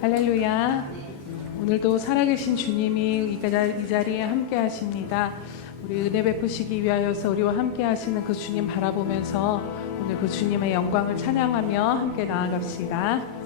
할렐루야. 오늘도 살아계신 주님이 이 자리에 함께 하십니다. 우리 은혜 베푸시기 위하여서 우리와 함께 하시는 그 주님 바라보면서 오늘 그 주님의 영광을 찬양하며 함께 나아갑시다.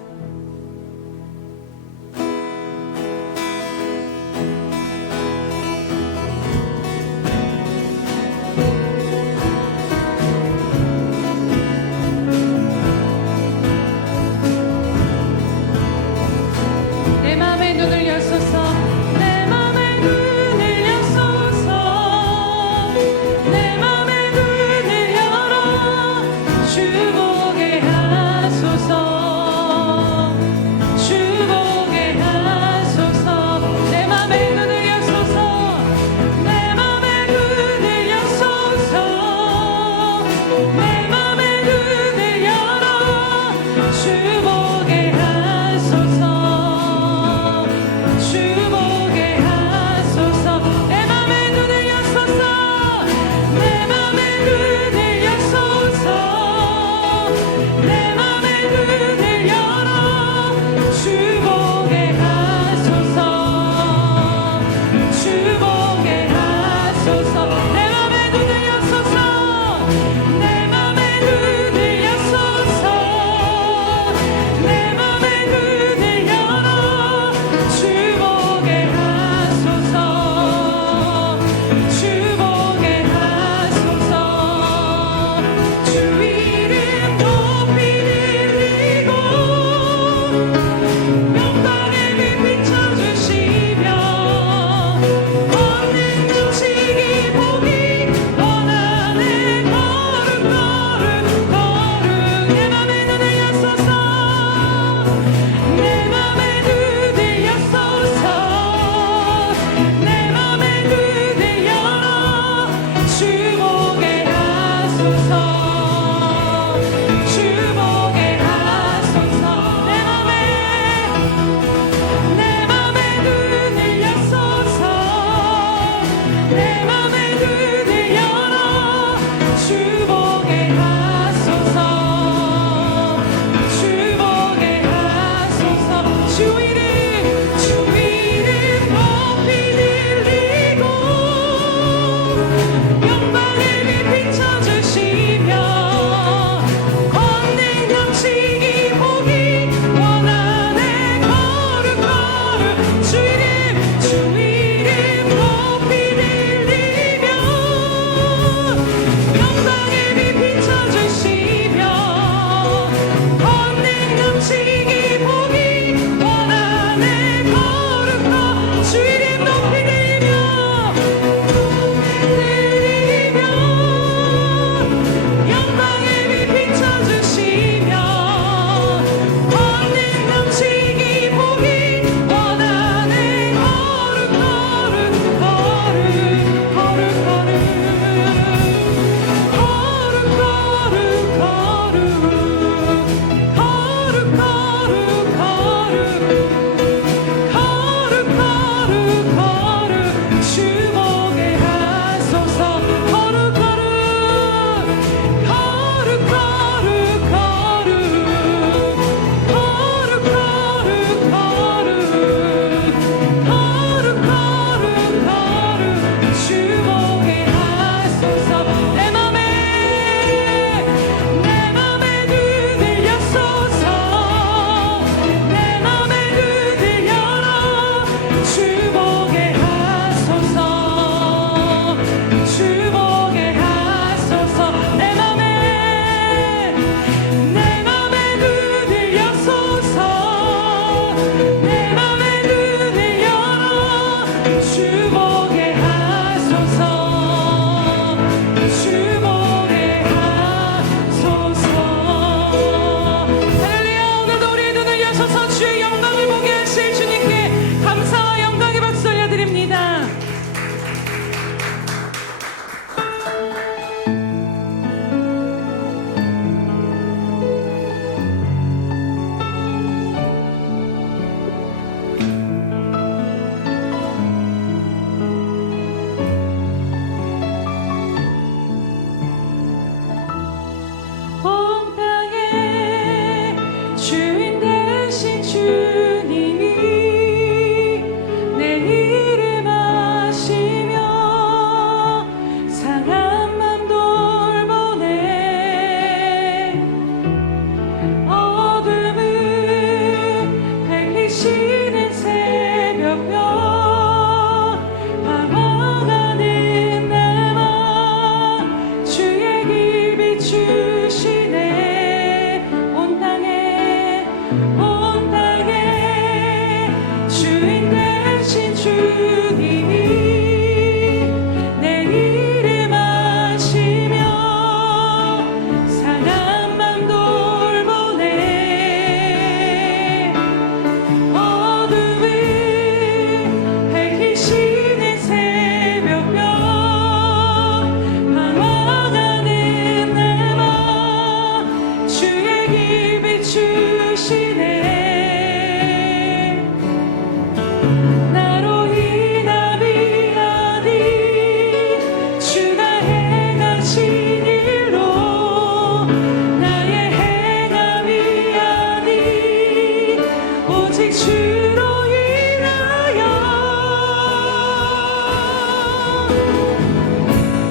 오직 주로 인하여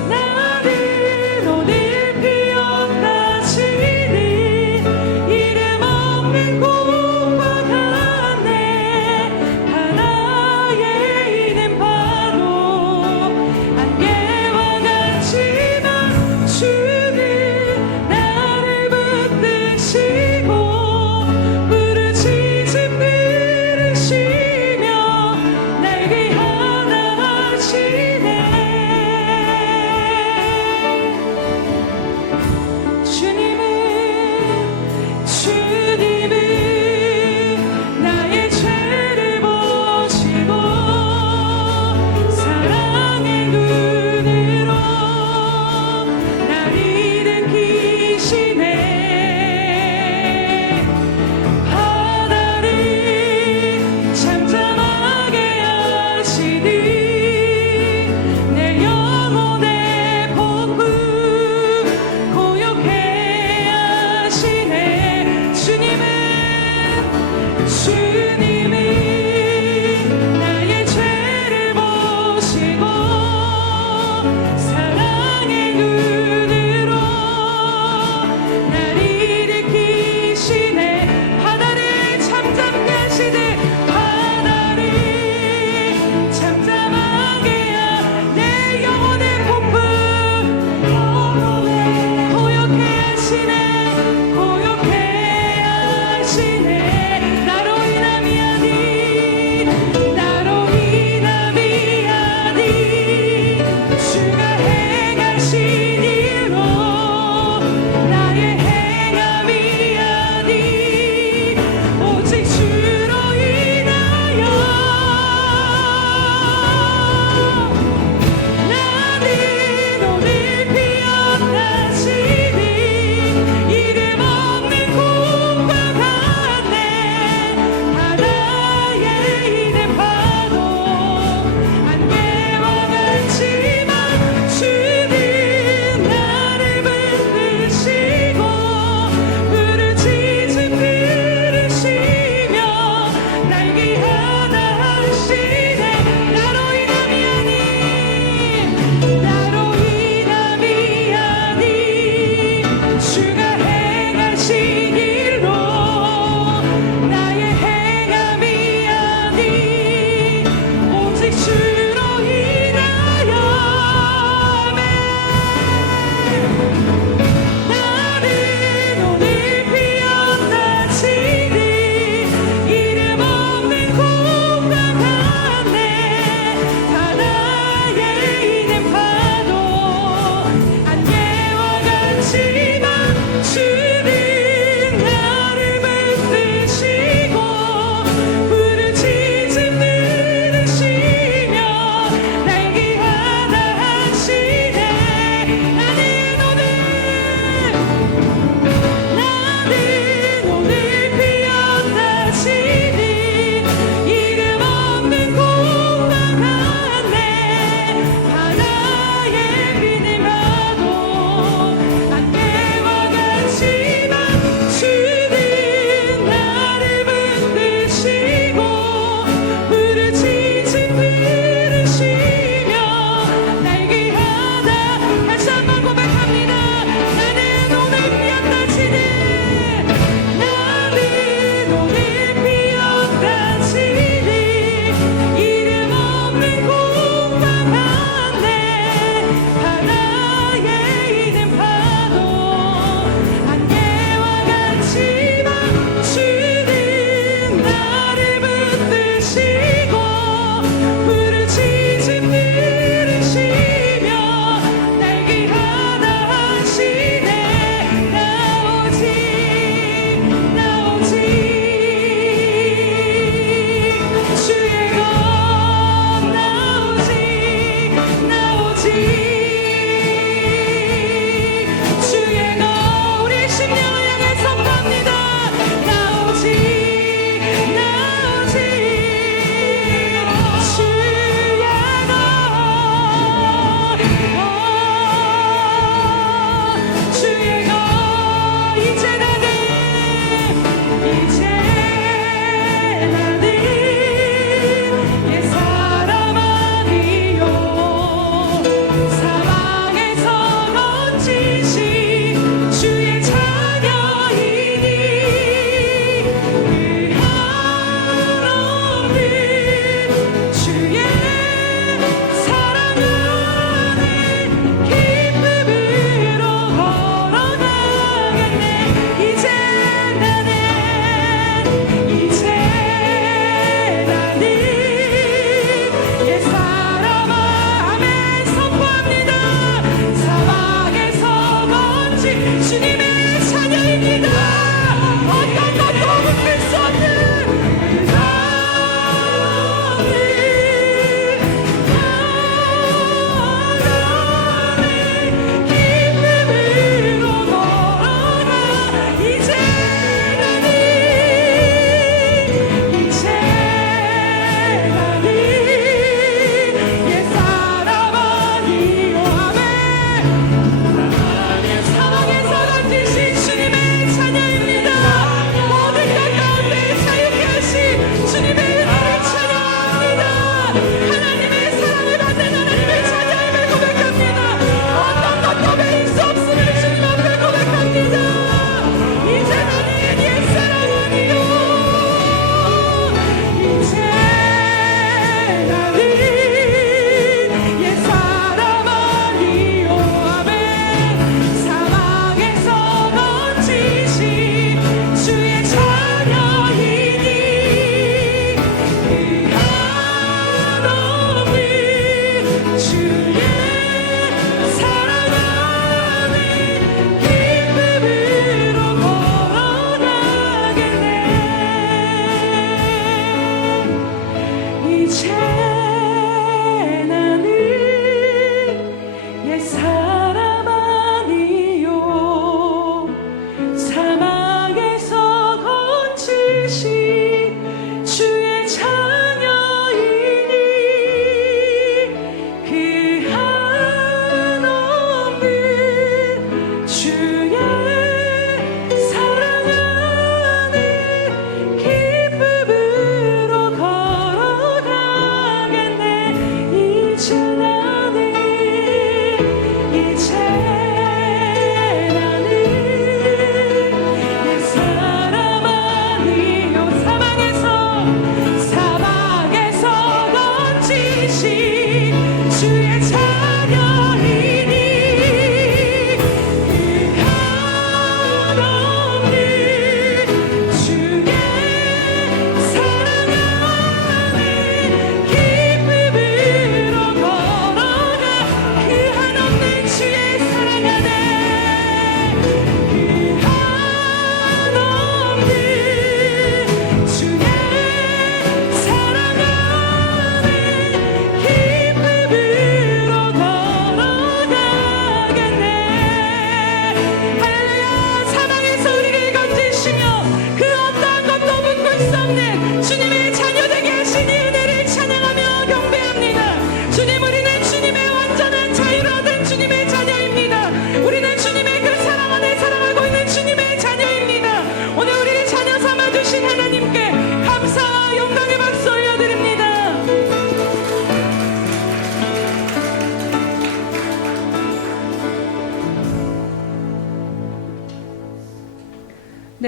나를 오늘 피어가시니 이름 없는 곳과 같네 하나의 이름 바로 안개와 같지만 주는 나를 붙드시고 부르짖음들을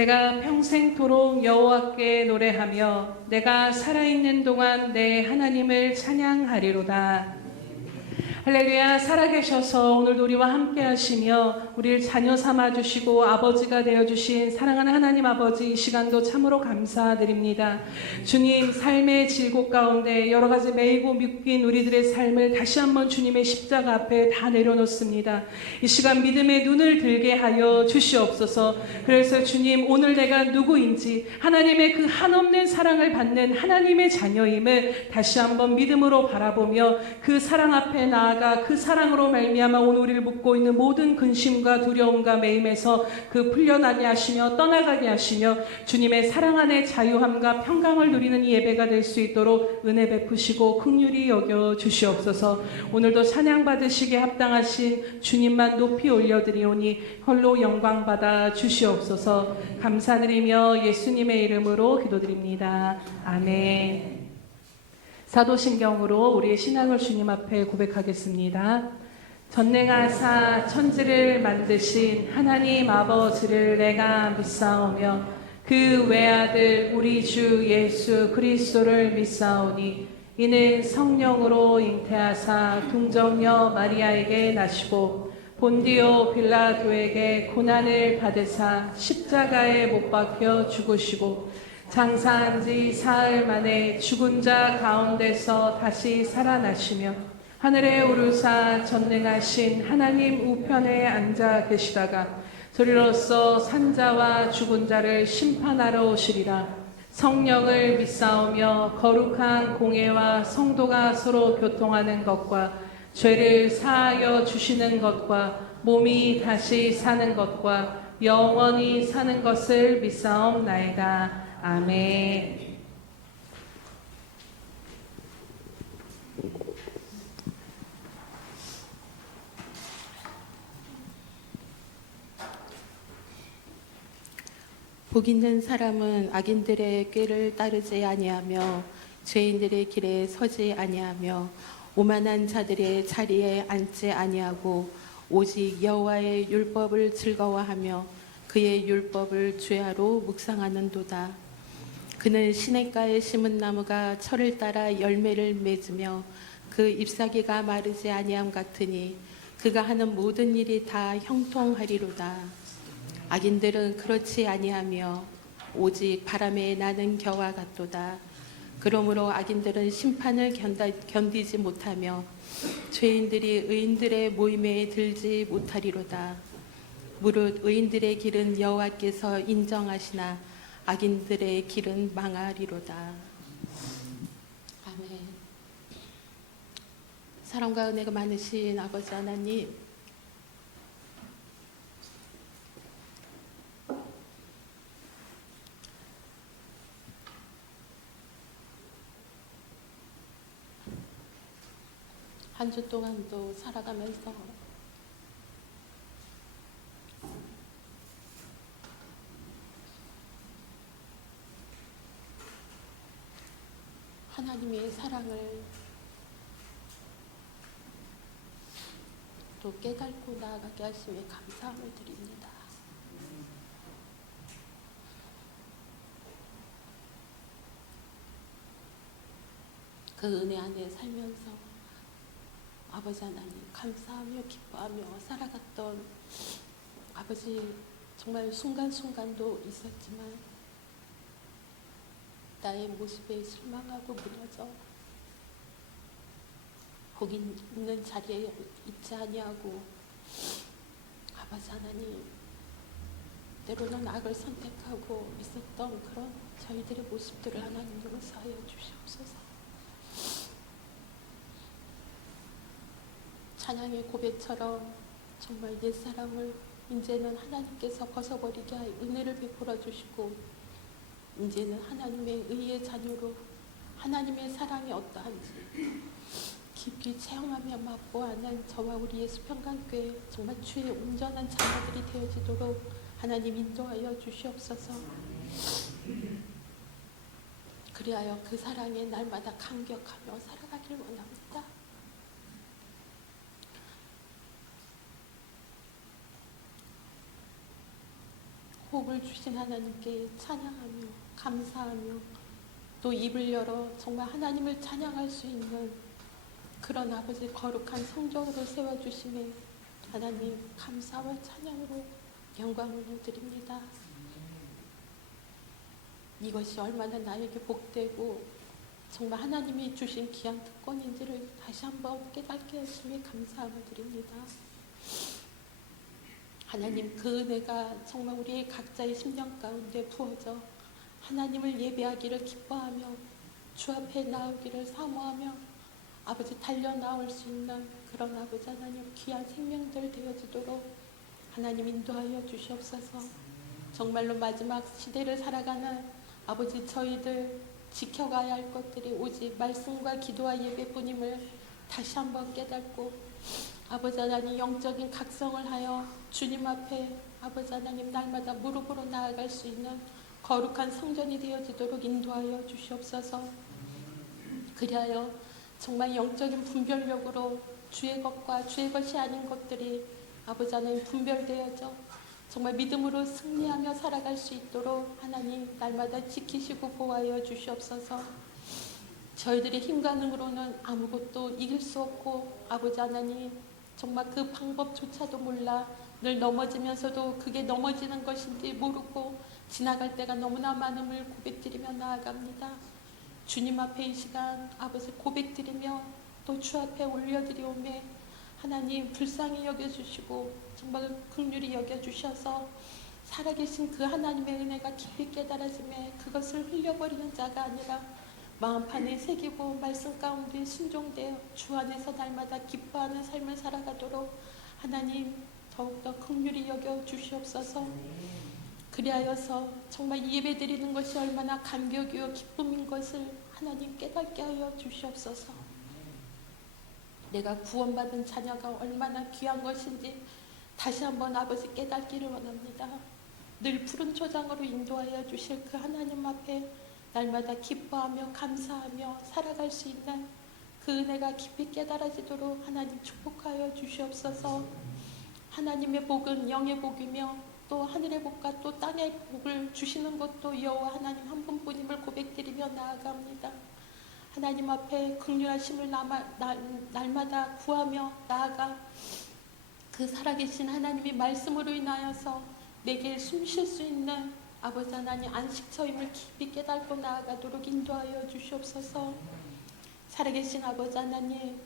내가 평생토록 여호와께 노래하며 내가 살아있는 동안 내 하나님을 찬양하리로다. 할렐루야. 살아계셔서 오늘도 우리와 함께 하시며 우리를 자녀 삼아주시고 아버지가 되어주신 사랑하는 하나님 아버지, 이 시간도 참으로 감사드립니다. 주님, 삶의 질곡 가운데 여러 가지 매이고 묶인 우리들의 삶을 다시 한번 주님의 십자가 앞에 다 내려놓습니다. 이 시간 믿음의 눈을 들게 하여 주시옵소서. 그래서 주님, 오늘 내가 누구인지, 하나님의 그 한없는 사랑을 받는 하나님의 자녀임을 다시 한번 믿음으로 바라보며 그 사랑 앞에 나아가 그 사랑으로 말미암아 오늘 우리를 묶고 있는 모든 근심과 두려움과 매임에서 그 풀려나게 하시며 떠나가게 하시며 주님의 사랑 안에 자유함과 평강을 누리는 이 예배가 될 수 있도록 은혜 베푸시고 긍휼히 여겨 주시옵소서. 오늘도 찬양 받으시기에 합당하신 주님만 높이 올려드리오니 홀로 영광 받아 주시옵소서. 감사드리며 예수님의 이름으로 기도드립니다. 아멘. 사도신경으로 우리의 신앙을 주님 앞에 고백하겠습니다. 전능하사 천지를 만드신 하나님 아버지를 내가 믿사오며 그 외아들 우리 주 예수 그리스도를 믿사오니 이는 성령으로 잉태하사 동정녀 마리아에게 나시고 본디오 빌라도에게 고난을 받으사 십자가에 못 박혀 죽으시고 장사한 지 사흘 만에 죽은 자 가운데서 다시 살아나시며 하늘에 오르사 전능하신 하나님 우편에 앉아 계시다가 저리로서 산자와 죽은 자를 심판하러 오시리라. 성령을 믿사오며 거룩한 공회와 성도가 서로 교통하는 것과 죄를 사하여 주시는 것과 몸이 다시 사는 것과 영원히 사는 것을 믿사옵나이다. 아멘. 복 있는 사람은 악인들의 꾀를 따르지 아니하며 죄인들의 길에 서지 아니하며 오만한 자들의 자리에 앉지 아니하고 오직 여호와의 율법을 즐거워하며 그의 율법을 주야로 묵상하는도다. 그는 시냇가에 심은 나무가 철을 따라 열매를 맺으며 그 잎사귀가 마르지 아니함 같으니 그가 하는 모든 일이 다 형통하리로다. 악인들은 그렇지 아니하며 오직 바람에 나는 겨와 같도다. 그러므로 악인들은 심판을 견디지 못하며 죄인들이 의인들의 모임에 들지 못하리로다. 무릇 의인들의 길은 여호와께서 인정하시나 악인들의 길은 망하리로다. 아멘. 사랑과 은혜가 많으신 아버지 하나님, 한 주 동안도 살아가면서 하나님의 사랑을 또 깨닫고 나아가게 하심에 감사함을 드립니다. 그 은혜 안에 살면서 아버지 하나님 감사하며 기뻐하며 살아갔던 아버지, 정말 순간순간도 있었지만 나의 모습에 실망하고 무너져 복 있는 자리에 있지 아니하고 아버지 하나님 때로는 악을 선택하고 있었던 그런 저희들의 모습들을 하나님 용서하여 주시옵소서. 찬양의 고백처럼 정말 옛사람을 이제는 하나님께서 벗어버리게 하여 은혜를 베풀어 주시고 이제는 하나님의 의의 자녀로 하나님의 사랑이 어떠한지 깊이 체험하며 맛보아는 저와 우리 예수평강교회 정말 주의 온전한 자녀들이 되어지도록 하나님 인도하여 주시옵소서. 그리하여 그 사랑에 날마다 감격하며 살아가길 원합니다. 복을 주신 하나님께 찬양하며 감사하며 또 입을 열어 정말 하나님을 찬양할 수 있는 그런 아버지 거룩한 성전으로 세워주심에 하나님 감사와 찬양으로 영광을 드립니다. 이것이 얼마나 나에게 복되고 정말 하나님이 주신 귀한 특권인지를 다시 한번 깨닫게 하심에 감사함을 드립니다. 하나님 그 은혜가 정말 우리의 각자의 심령 가운데 부어져 하나님을 예배하기를 기뻐하며 주 앞에 나오기를 사모하며 아버지 달려나올 수 있는 그런 아버지 하나님 귀한 생명들 되어지도록 하나님 인도하여 주시옵소서. 정말로 마지막 시대를 살아가는 아버지 저희들 지켜가야 할 것들이 오직 말씀과 기도와 예배뿐임을 다시 한번 깨닫고 아버지 하나님 영적인 각성을 하여 주님 앞에 아버지 하나님 날마다 무릎으로 나아갈 수 있는 거룩한 성전이 되어지도록 인도하여 주시옵소서. 그리하여 정말 영적인 분별력으로 주의 것과 주의 것이 아닌 것들이 아버지 하나님 분별되어져 정말 믿음으로 승리하며 살아갈 수 있도록 하나님 날마다 지키시고 보호하여 주시옵소서. 저희들의 힘과 능으로는 아무것도 이길 수 없고 아버지 하나님 정말 그 방법조차도 몰라 늘 넘어지면서도 그게 넘어지는 것인지 모르고 지나갈 때가 너무나 많음을 고백드리며 나아갑니다. 주님 앞에 이 시간 아버지 고백드리며 또 주 앞에 올려드리오매 하나님 불쌍히 여겨주시고 정말 긍휼히 여겨주셔서 살아계신 그 하나님의 은혜가 깊이 깨달아짐에 그것을 흘려버리는 자가 아니라 마음판에 새기고 말씀 가운데 순종되어 주 안에서 날마다 기뻐하는 삶을 살아가도록 하나님 더욱더 긍휼히 여겨주시옵소서. 그리하여서 정말 예배드리는 것이 얼마나 감격이요 기쁨인 것을 하나님 깨닫게 하여 주시옵소서. 내가 구원받은 자녀가 얼마나 귀한 것인지 다시 한번 아버지 깨닫기를 원합니다. 늘 푸른 초장으로 인도하여 주실 그 하나님 앞에 날마다 기뻐하며 감사하며 살아갈 수 있는 그 은혜가 깊이 깨달아지도록 하나님 축복하여 주시옵소서. 하나님의 복은 영의 복이며 또 하늘의 복과 또 땅의 복을 주시는 것도 여호와 하나님 한 분뿐임을 고백드리며 나아갑니다. 하나님 앞에 긍휼하심을 날마다 구하며 나아가 그 살아계신 하나님의 말씀으로 인하여서 내게 숨 쉴 수 있는 아버지 하나님 안식처임을 깊이 깨닫고 나아가도록 인도하여 주시옵소서. 살아계신 아버지 하나님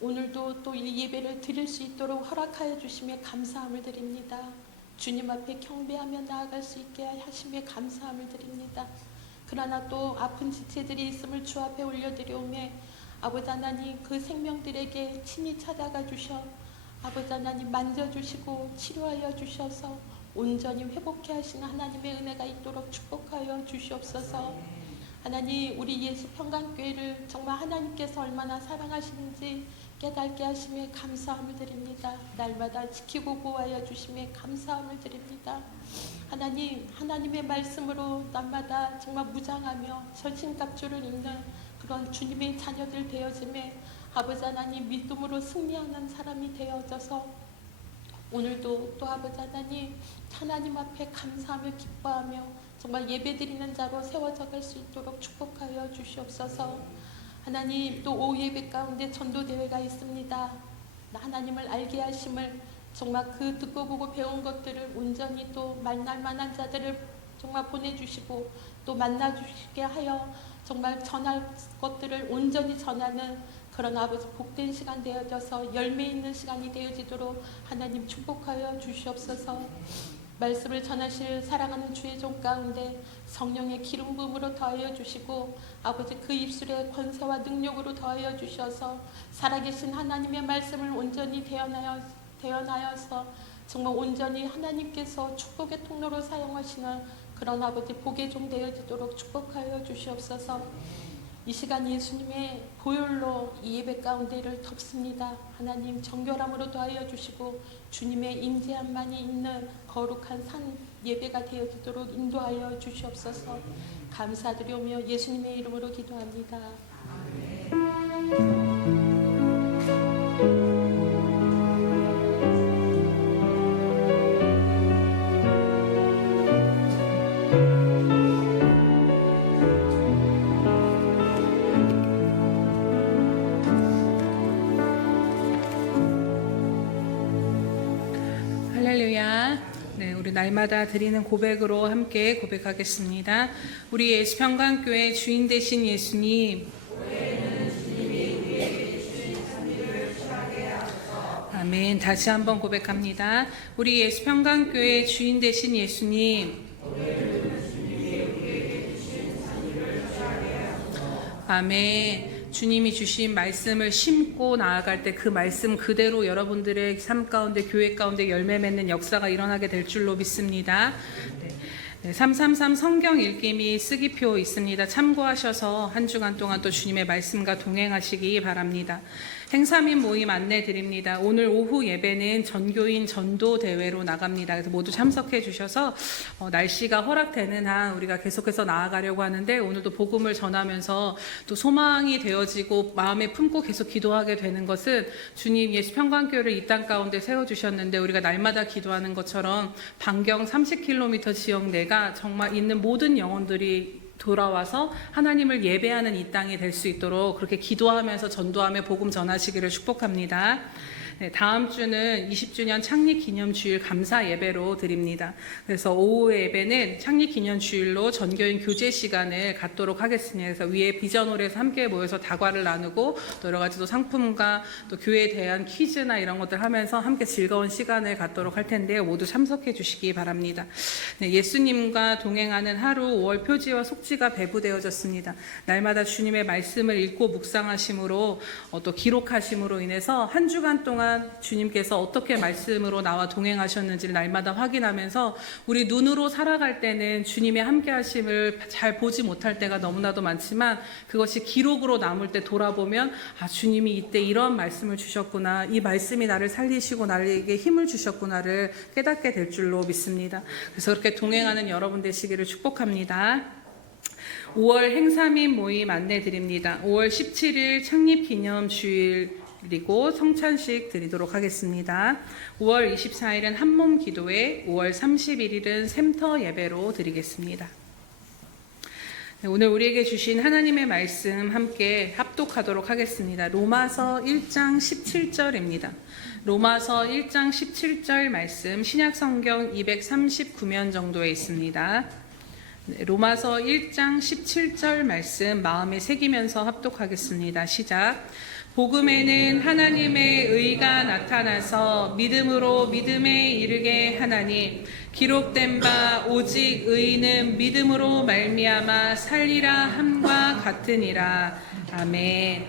오늘도 또 이 예배를 드릴 수 있도록 허락하여 주시며 감사함을 드립니다. 주님 앞에 경배하며 나아갈 수 있게 하시며 감사함을 드립니다. 그러나 또 아픈 지체들이 있음을 주 앞에 올려드려오매 아버지 하나님 그 생명들에게 친히 찾아가 주셔 아버지 하나님 만져주시고 치료하여 주셔서 온전히 회복케 하시는 하나님의 은혜가 있도록 축복하여 주시옵소서. 하나님 우리 예수 평강교회를 정말 하나님께서 얼마나 사랑하시는지 깨닫게 하심에 감사함을 드립니다. 날마다 지키고 보호하여 주심에 감사함을 드립니다. 하나님 하나님의 말씀으로 날마다 정말 무장하며 전신갑주를 입는 그런 주님의 자녀들 되어짐에 아버지 하나님 믿음으로 승리하는 사람이 되어져서 오늘도 또 아버지 하나님 앞에 감사하며 기뻐하며 정말 예배드리는 자로 세워져 갈 수 있도록 축복하여 주시옵소서. 하나님 또 오후 예배 가운데 전도대회가 있습니다. 하나님을 알게 하심을 정말 그 듣고 보고 배운 것들을 온전히 또 만날 만한 자들을 정말 보내주시고 또 만나주시게 하여 정말 전할 것들을 온전히 전하는 그런 아버지 복된 시간 되어져서 열매 있는 시간이 되어지도록 하나님 축복하여 주시옵소서. 말씀을 전하실 사랑하는 주의 종 가운데 성령의 기름 부음으로 더하여 주시고 아버지 그 입술에 권세와 능력으로 더하여 주셔서 살아계신 하나님의 말씀을 온전히 대언하여서 정말 온전히 하나님께서 축복의 통로로 사용하시는 그런 아버지 복의 종 되어지도록 축복하여 주시옵소서. 이 시간 예수님의 보혈로 이 예배 가운데를 덮습니다. 하나님 정결함으로 더하여 주시고 주님의 임재함만이 있는 거룩한 산 예배가 되어지도록 인도하여 주시옵소서. 감사드리오며 예수님의 이름으로 기도합니다. 우리 날마다 드리는 고백으로 함께 고백하겠습니다. 우리 예수평강교회 주인 되신 예수님, 아멘. 다시 한번 고백합니다. 우리 예수평강교회 주인 되신 예수님, 아멘. 주님이 주신 말씀을 심고 나아갈 때 그 말씀 그대로 여러분들의 삶 가운데, 교회 가운데 열매 맺는 역사가 일어나게 될 줄로 믿습니다. 333 성경 읽기 및 쓰기표 있습니다. 참고하셔서 한 주간 동안 또 주님의 말씀과 동행하시기 바랍니다. 행사민 모임 안내 드립니다. 오늘 오후 예배는 전교인 전도 대회로 나갑니다. 그래서 모두 참석해 주셔서 날씨가 허락되는 한 우리가 계속해서 나아가려고 하는데, 오늘도 복음을 전하면서 또 소망이 되어지고 마음에 품고 계속 기도하게 되는 것은 주님 예수 평강교회를 이 땅 가운데 세워주셨는데, 우리가 날마다 기도하는 것처럼 반경 30km 지역 내가 정말 있는 모든 영혼들이 돌아와서 하나님을 예배하는 이 땅이 될 수 있도록 그렇게 기도하면서 전도하며 복음 전하시기를 축복합니다. 네, 다음 주는 20주년 창립기념주일 감사 예배로 드립니다. 그래서 오후 예배는 창립기념주일로 전교인 교제 시간을 갖도록 하겠습니다. 그래서 위에 비전홀에서 함께 모여서 다과를 나누고 또 여러 가지 또 상품과 또 교회에 대한 퀴즈나 이런 것들 하면서 함께 즐거운 시간을 갖도록 할 텐데요. 모두 참석해 주시기 바랍니다. 네, 예수님과 동행하는 하루 5월 표지와 속지가 배부되어졌습니다. 날마다 주님의 말씀을 읽고 묵상하심으로 또 기록하심으로 인해서 한 주간 동안 주님께서 어떻게 말씀으로 나와 동행하셨는지를 날마다 확인하면서 우리 눈으로 살아갈 때는 주님의 함께 하심을 잘 보지 못할 때가 너무나도 많지만, 그것이 기록으로 남을 때 돌아보면 주님이 이때 이런 말씀을 주셨구나, 이 말씀이 나를 살리시고 나에게 힘을 주셨구나를 깨닫게 될 줄로 믿습니다. 그래서 그렇게 동행하는 여러분 되시기를 축복합니다. 5월 행사민 모임 안내 드립니다. 5월 17일 창립기념주일 그리고 성찬식 드리도록 하겠습니다. 5월 24일은 한몸 기도회, 5월 31일은 샘터 예배로 드리겠습니다. 네, 오늘 우리에게 주신 하나님의 말씀 함께 합독하도록 하겠습니다. 로마서 1장 17절입니다. 로마서 1장 17절 말씀, 신약성경 239면 정도에 있습니다. 로마서 1장 17절 말씀 마음에 새기면서 합독하겠습니다. 시작. 복음에는 하나님의 의가 나타나서 믿음으로 믿음에 이르게 하나니, 기록된 바 오직 의인은 믿음으로 말미암아 살리라 함과 같으니라. 아멘.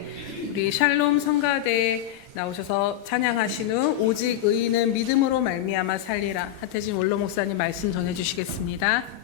우리 샬롬 성가대 나오셔서 찬양하신 후 오직 의인은 믿음으로 말미암아 살리라, 하태진 원로 목사님 말씀 전해주시겠습니다.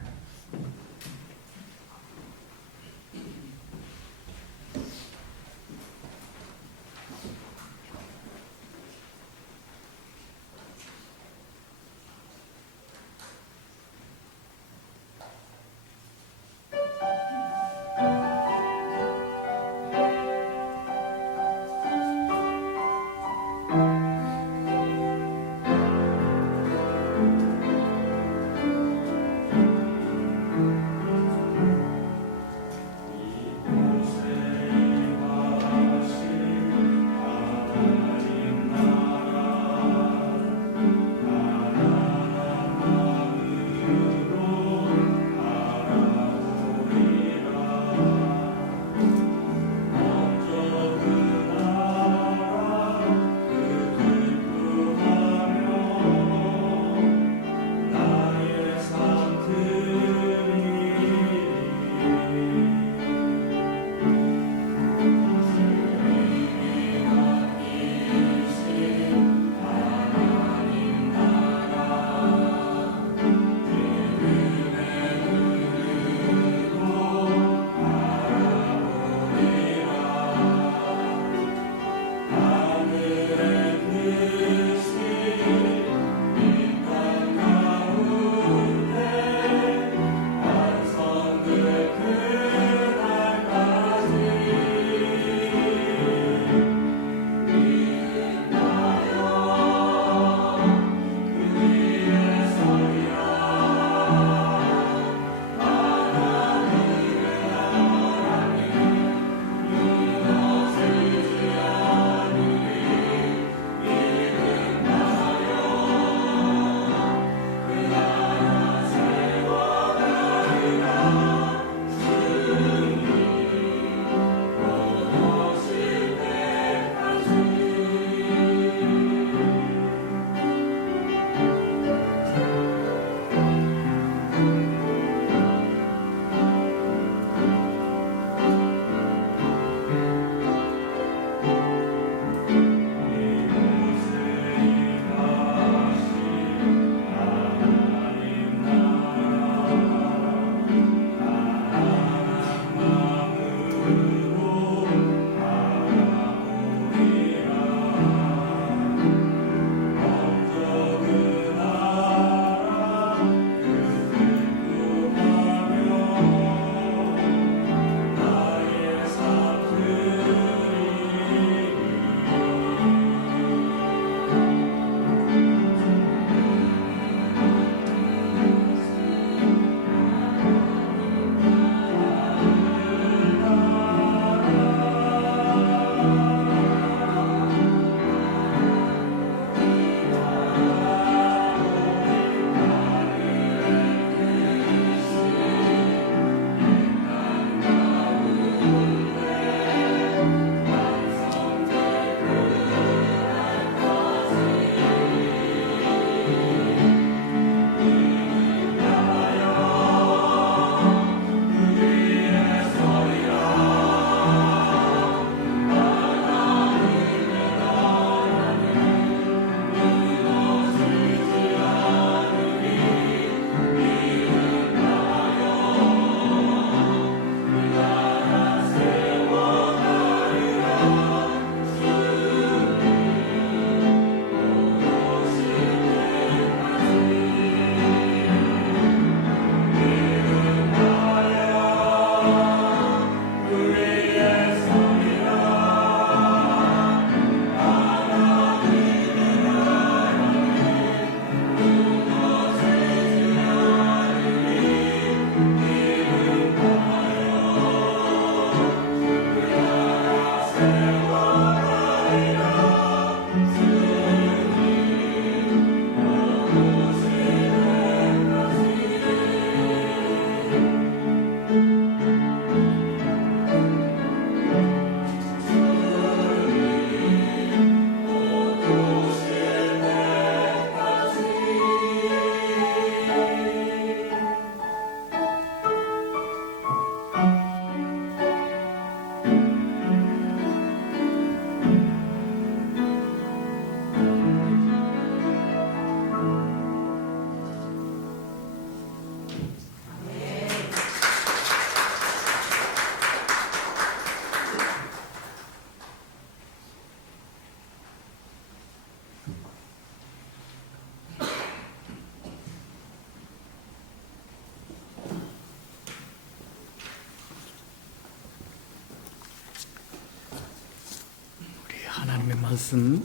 하나님의 말씀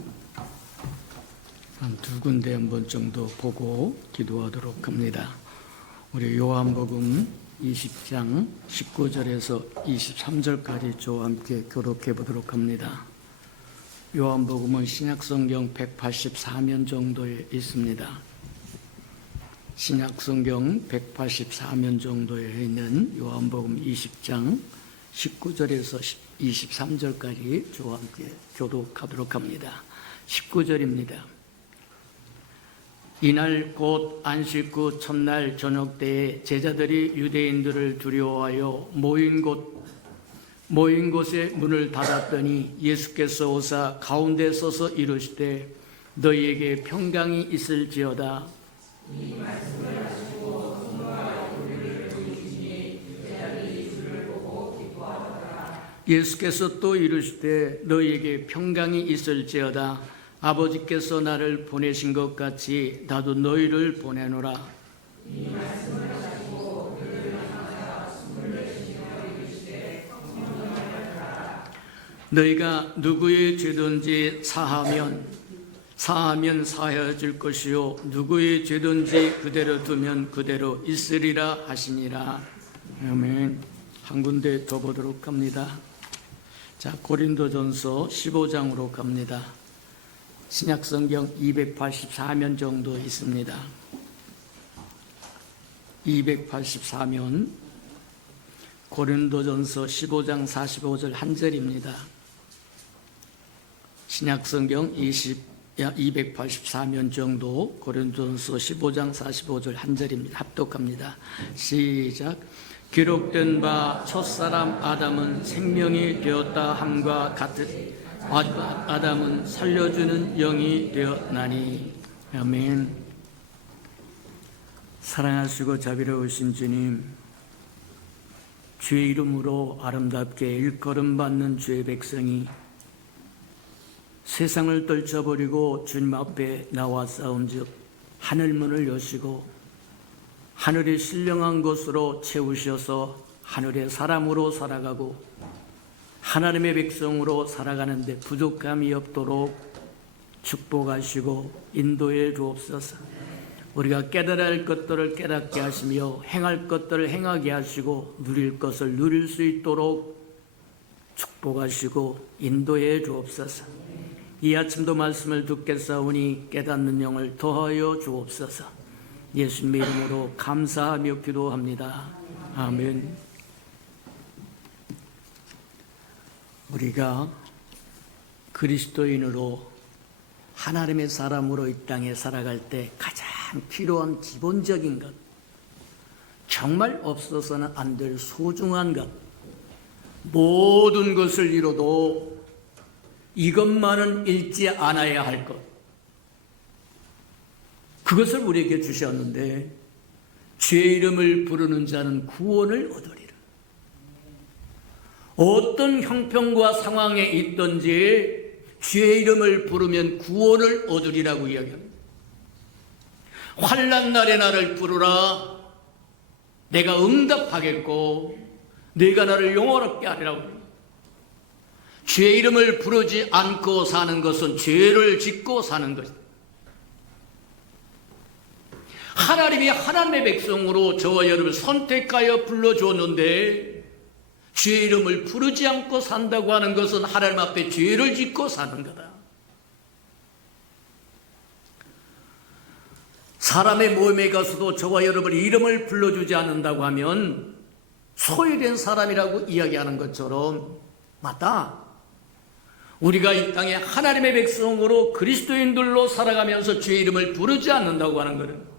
한 두 군데 한번 정도 보고 기도하도록 합니다. 우리 요한복음 20장 19절에서 23절까지 저와 함께 교독해 보도록 합니다. 요한복음은 신약성경 184면 정도에 있습니다. 신약성경 184면 정도에 있는 요한복음 20장 19절에서 23절까지 저와 함께 교독하도록 합니다. 19절입니다. 이날 곧 안식 후 첫날 저녁 때에 제자들이 유대인들을 두려워하여 모인 곳에 문을 닫았더니 예수께서 오사 가운데 서서 이르시되 너희에게 평강이 있을지어다. 이 말씀을 하시고 분노하여 우리를 보이시니 제자들이 주를 보고 기뻐하더라. 예수께서 또 이르시되 너희에게 평강이 있을지어다. 아버지께서 나를 보내신 것 같이 나도 너희를 보내노라. 이 말씀을 하시고 그들을 향하여 숨을 내쉬며 이르시되 성령하여라. 너희가 누구의 죄든지 사하면 사하여질 것이요 누구의 죄든지 그대로 두면 그대로 있으리라 하시니라. 아멘. 한 군데 더 보도록 합니다. 자, 고린도전서 15장으로 갑니다. 신약성경 284면 정도 있습니다. 284면 고린도전서 15장 45절 한 절입니다. 신약성경 284면 정도 고린도전서 15장 45절 한 절입니다. 합독합니다. 시작. 기록된 바 첫사람 아담은 생명이 되었다 함과 같으니 아담은 살려주는 영이 되었나니. 아멘. 사랑하시고 자비로우신 주님, 주의 이름으로 아름답게 일컬음 받는 주의 백성이 세상을 떨쳐버리고 주님 앞에 나와 싸운즉 하늘문을 여시고 하늘이 신령한 것으로 채우셔서 하늘의 사람으로 살아가고 하나님의 백성으로 살아가는데 부족함이 없도록 축복하시고 인도해 주옵소서. 우리가 깨달아야 할 것들을 깨닫게 하시며 행할 것들을 행하게 하시고 누릴 것을 누릴 수 있도록 축복하시고 인도해 주옵소서. 이 아침도 말씀을 듣겠사오니 깨닫는 영을 더하여 주옵소서. 예수님의 이름으로 감사하며 기도합니다. 아멘. 우리가 그리스도인으로 하나님의 사람으로 이 땅에 살아갈 때 가장 필요한 기본적인 것, 정말 없어서는 안 될 소중한 것, 모든 것을 잃어도 이것만은 잃지 않아야 할 것, 그것을 우리에게 주셨는데 주의 이름을 부르는 자는 구원을 얻으리라. 어떤 형편과 상황에 있든지 주의 이름을 부르면 구원을 얻으리라고 이야기합니다. 환난 날에 나를 부르라. 내가 응답하겠고 네가 나를 영원롭게 하리라고. 주의 이름을 부르지 않고 사는 것은 죄를 짓고 사는 것이다. 하나님이 하나님의 백성으로 저와 여러분을 선택하여 불러주었는데 주의 이름을 부르지 않고 산다고 하는 것은 하나님 앞에 죄를 짓고 사는 거다. 사람의 모임에 가서도 저와 여러분 이름을 불러주지 않는다고 하면 소외된 사람이라고 이야기하는 것처럼 맞다. 우리가 이 땅에 하나님의 백성으로 그리스도인들로 살아가면서 주의 이름을 부르지 않는다고 하는 것은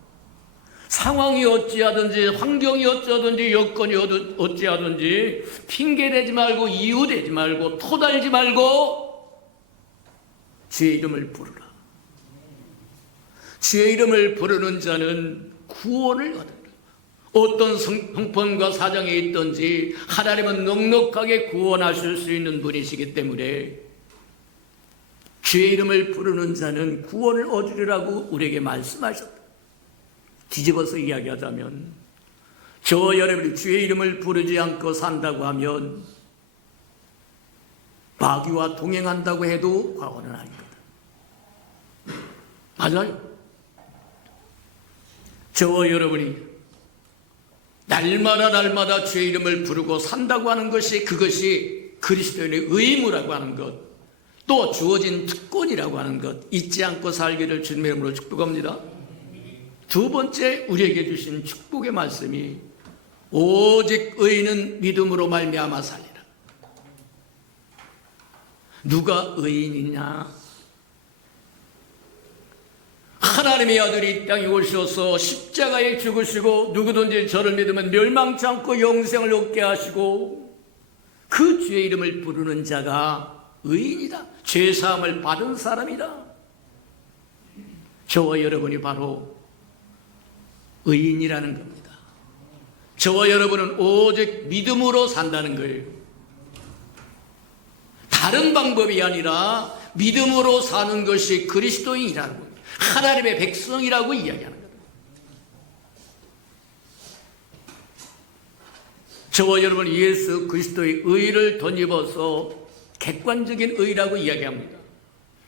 상황이 어찌하든지 환경이 어찌하든지 여건이 어찌하든지 핑계대지 말고 이유대지 말고 토달지 말고 주의 이름을 부르라. 주의 이름을 부르는 자는 구원을 얻으리라. 어떤 형편과 사정에 있든지 하나님은 넉넉하게 구원하실 수 있는 분이시기 때문에 주의 이름을 부르는 자는 구원을 얻으리라고 우리에게 말씀하셨다. 뒤집어서 이야기하자면 저와 여러분이 주의 이름을 부르지 않고 산다고 하면 마귀와 동행한다고 해도 과언은 아닙니다. 맞아요. 저와 여러분이 날마다 주의 이름을 부르고 산다고 하는 것이, 그것이 그리스도인의 의무라고 하는 것, 또 주어진 특권이라고 하는 것, 잊지 않고 살기를 주님의 이름으로 축복합니다. 두 번째 우리에게 주신 축복의 말씀이 오직 의인은 믿음으로 말미암아 살리라. 누가 의인이냐? 하나님의 아들이 이 땅에 오셔서 십자가에 죽으시고 누구든지 저를 믿으면 멸망치 않고 영생을 얻게 하시고 그 주의 이름을 부르는 자가 의인이다. 죄사함을 받은 사람이다. 저와 여러분이 바로 의인이라는 겁니다. 저와 여러분은 오직 믿음으로 산다는 거예요. 다른 방법이 아니라 믿음으로 사는 것이 그리스도인이라는 겁니다. 하나님의 백성이라고 이야기하는 겁니다. 저와 여러분 예수 그리스도의 의를 덧입어서 객관적인 의라고 이야기합니다.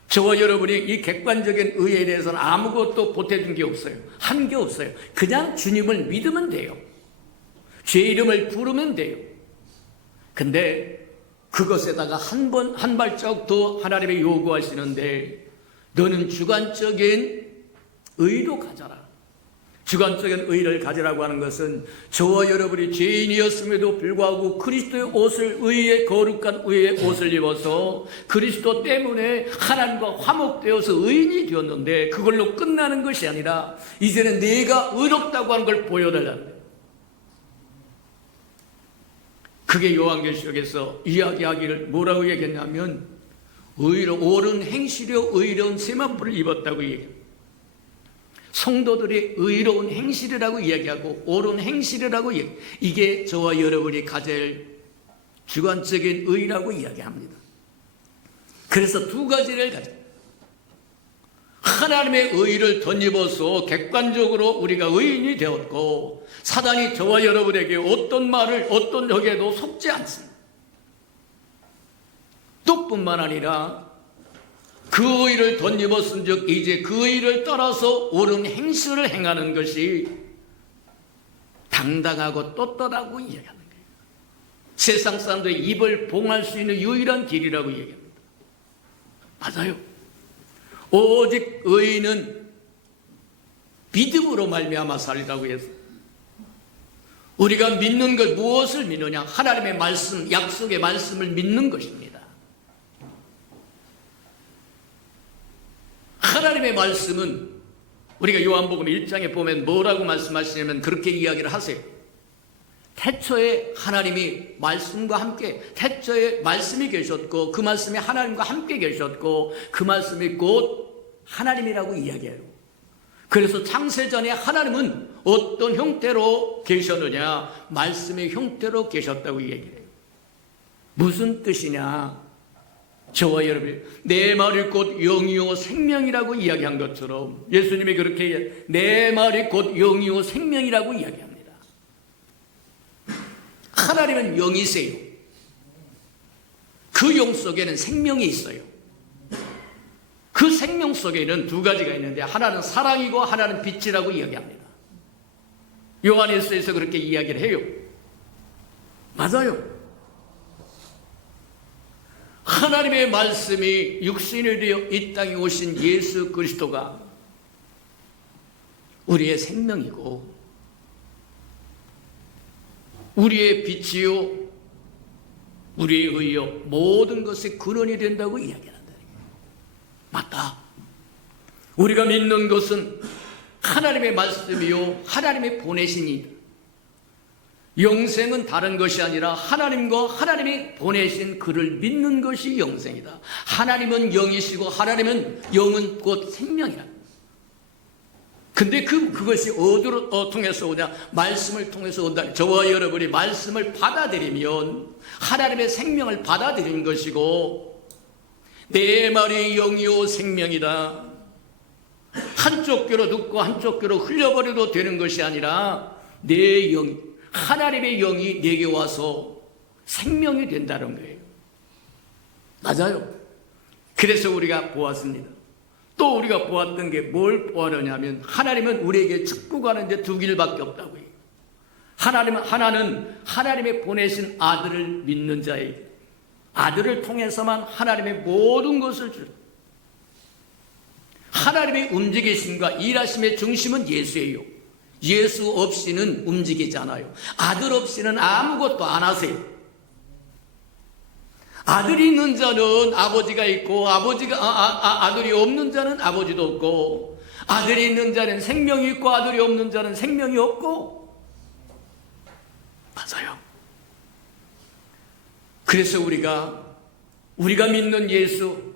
저와 여러분이 이 객관적인 의에 대해서는 아무것도 보태준 게 없어요. 한 게 없어요. 그냥 주님을 믿으면 돼요. 죄 이름을 부르면 돼요. 근데 그것에다가 한 발짝 더 하나님이 요구하시는데, 너는 주관적인 의도 가져라. 주관적인 의를 가지라고 하는 것은 저와 여러분이 죄인이었음에도 불구하고 그리스도의 옷을, 의의 거룩한 의의 옷을 입어서 그리스도 때문에 하나님과 화목되어서 의인이 되었는데, 그걸로 끝나는 것이 아니라 이제는 내가 의롭다고 하는 걸 보여달라는 거예요. 그게 요한계시록에서 이야기하기를 뭐라고 얘기했냐면, 옳은 행실로 의로운 세마포를 입었다고 얘기해요. 성도들이 의로운 행실이라고 이야기하고 옳은 행실이라고 이야기해요. 이게 저와 여러분이 가질 주관적인 의라고 이야기합니다. 그래서 두 가지를 가져요. 하나님의 의를 덧입어서 객관적으로 우리가 의인이 되었고, 사단이 저와 여러분에게 어떤 말을 어떤 적에도 속지 않습니다. 또 뿐만 아니라 그 의를 덧입었은 즉 이제 그 의를 따라서 옳은 행실을 행하는 것이 당당하고 떳떳하고 이야기하는 거예요. 세상 사람들의 입을 봉할 수 있는 유일한 길이라고 얘기합니다. 맞아요. 오직 의인은 믿음으로 말미암아 살리라고 해서, 우리가 믿는 것, 무엇을 믿느냐? 하나님의 말씀, 약속의 말씀을 믿는 것입니다. 하나님의 말씀은 우리가 요한복음 1장에 보면 뭐라고 말씀하시냐면 그렇게 이야기를 하세요. 태초에 하나님이 말씀과 함께, 태초에 말씀이 계셨고 그 말씀이 하나님과 함께 계셨고 그 말씀이 곧 하나님이라고 이야기해요. 그래서 창세전에 하나님은 어떤 형태로 계셨느냐? 말씀의 형태로 계셨다고 얘기해요. 무슨 뜻이냐? 저와 여러분, 내 말이 곧 영이요 생명이라고 이야기한 것처럼 예수님이 그렇게 내 말이 곧 영이요 생명이라고 이야기합니다. 하나님은 영이세요. 그 영 속에는 생명이 있어요. 그 생명 속에는 두 가지가 있는데, 하나는 사랑이고 하나는 빛이라고 이야기합니다. 요한일서에서 그렇게 이야기를 해요. 맞아요. 하나님의 말씀이 육신이 되어 이 땅에 오신 예수 그리스도가 우리의 생명이고 우리의 빛이요 우리의 의요 모든 것의 근원이 된다고 이야기한다. 맞다. 우리가 믿는 것은 하나님의 말씀이요 하나님의 보내신 이, 영생은 다른 것이 아니라 하나님과 하나님이 보내신 그를 믿는 것이 영생이다. 하나님은 영이시고 하나님은 영은 곧 생명이다. 근데 그것이 어디로 통해서 오냐? 말씀을 통해서 온다. 저와 여러분이 말씀을 받아들이면 하나님의 생명을 받아들인 것이고, 내 말이 영이요 생명이다. 한쪽 귀로 듣고 한쪽 귀로 흘려버려도 되는 것이 아니라 내 영, 하나님의 영이 내게 와서 생명이 된다는 거예요. 맞아요. 그래서 우리가 보았습니다. 또 우리가 보았던 게 뭘 보았느냐면 하나님은 우리에게 축복하는 데 두 길밖에 없다고 해요. 하나는 하나님의 보내신 아들을 믿는 자에게 아들을 통해서만 하나님의 모든 것을 줄 하나님의 움직이심과 일하심의 중심은 예수예요. 예수 없이는 움직이지 않아요. 아들 없이는 아무것도 안 하세요. 아들이 있는 자는 아버지가 있고 아들이 없는 자는 아버지도 없고 아들이 있는 자는 생명이 있고 아들이 없는 자는 생명이 없고 맞아요. 그래서 우리가 믿는 예수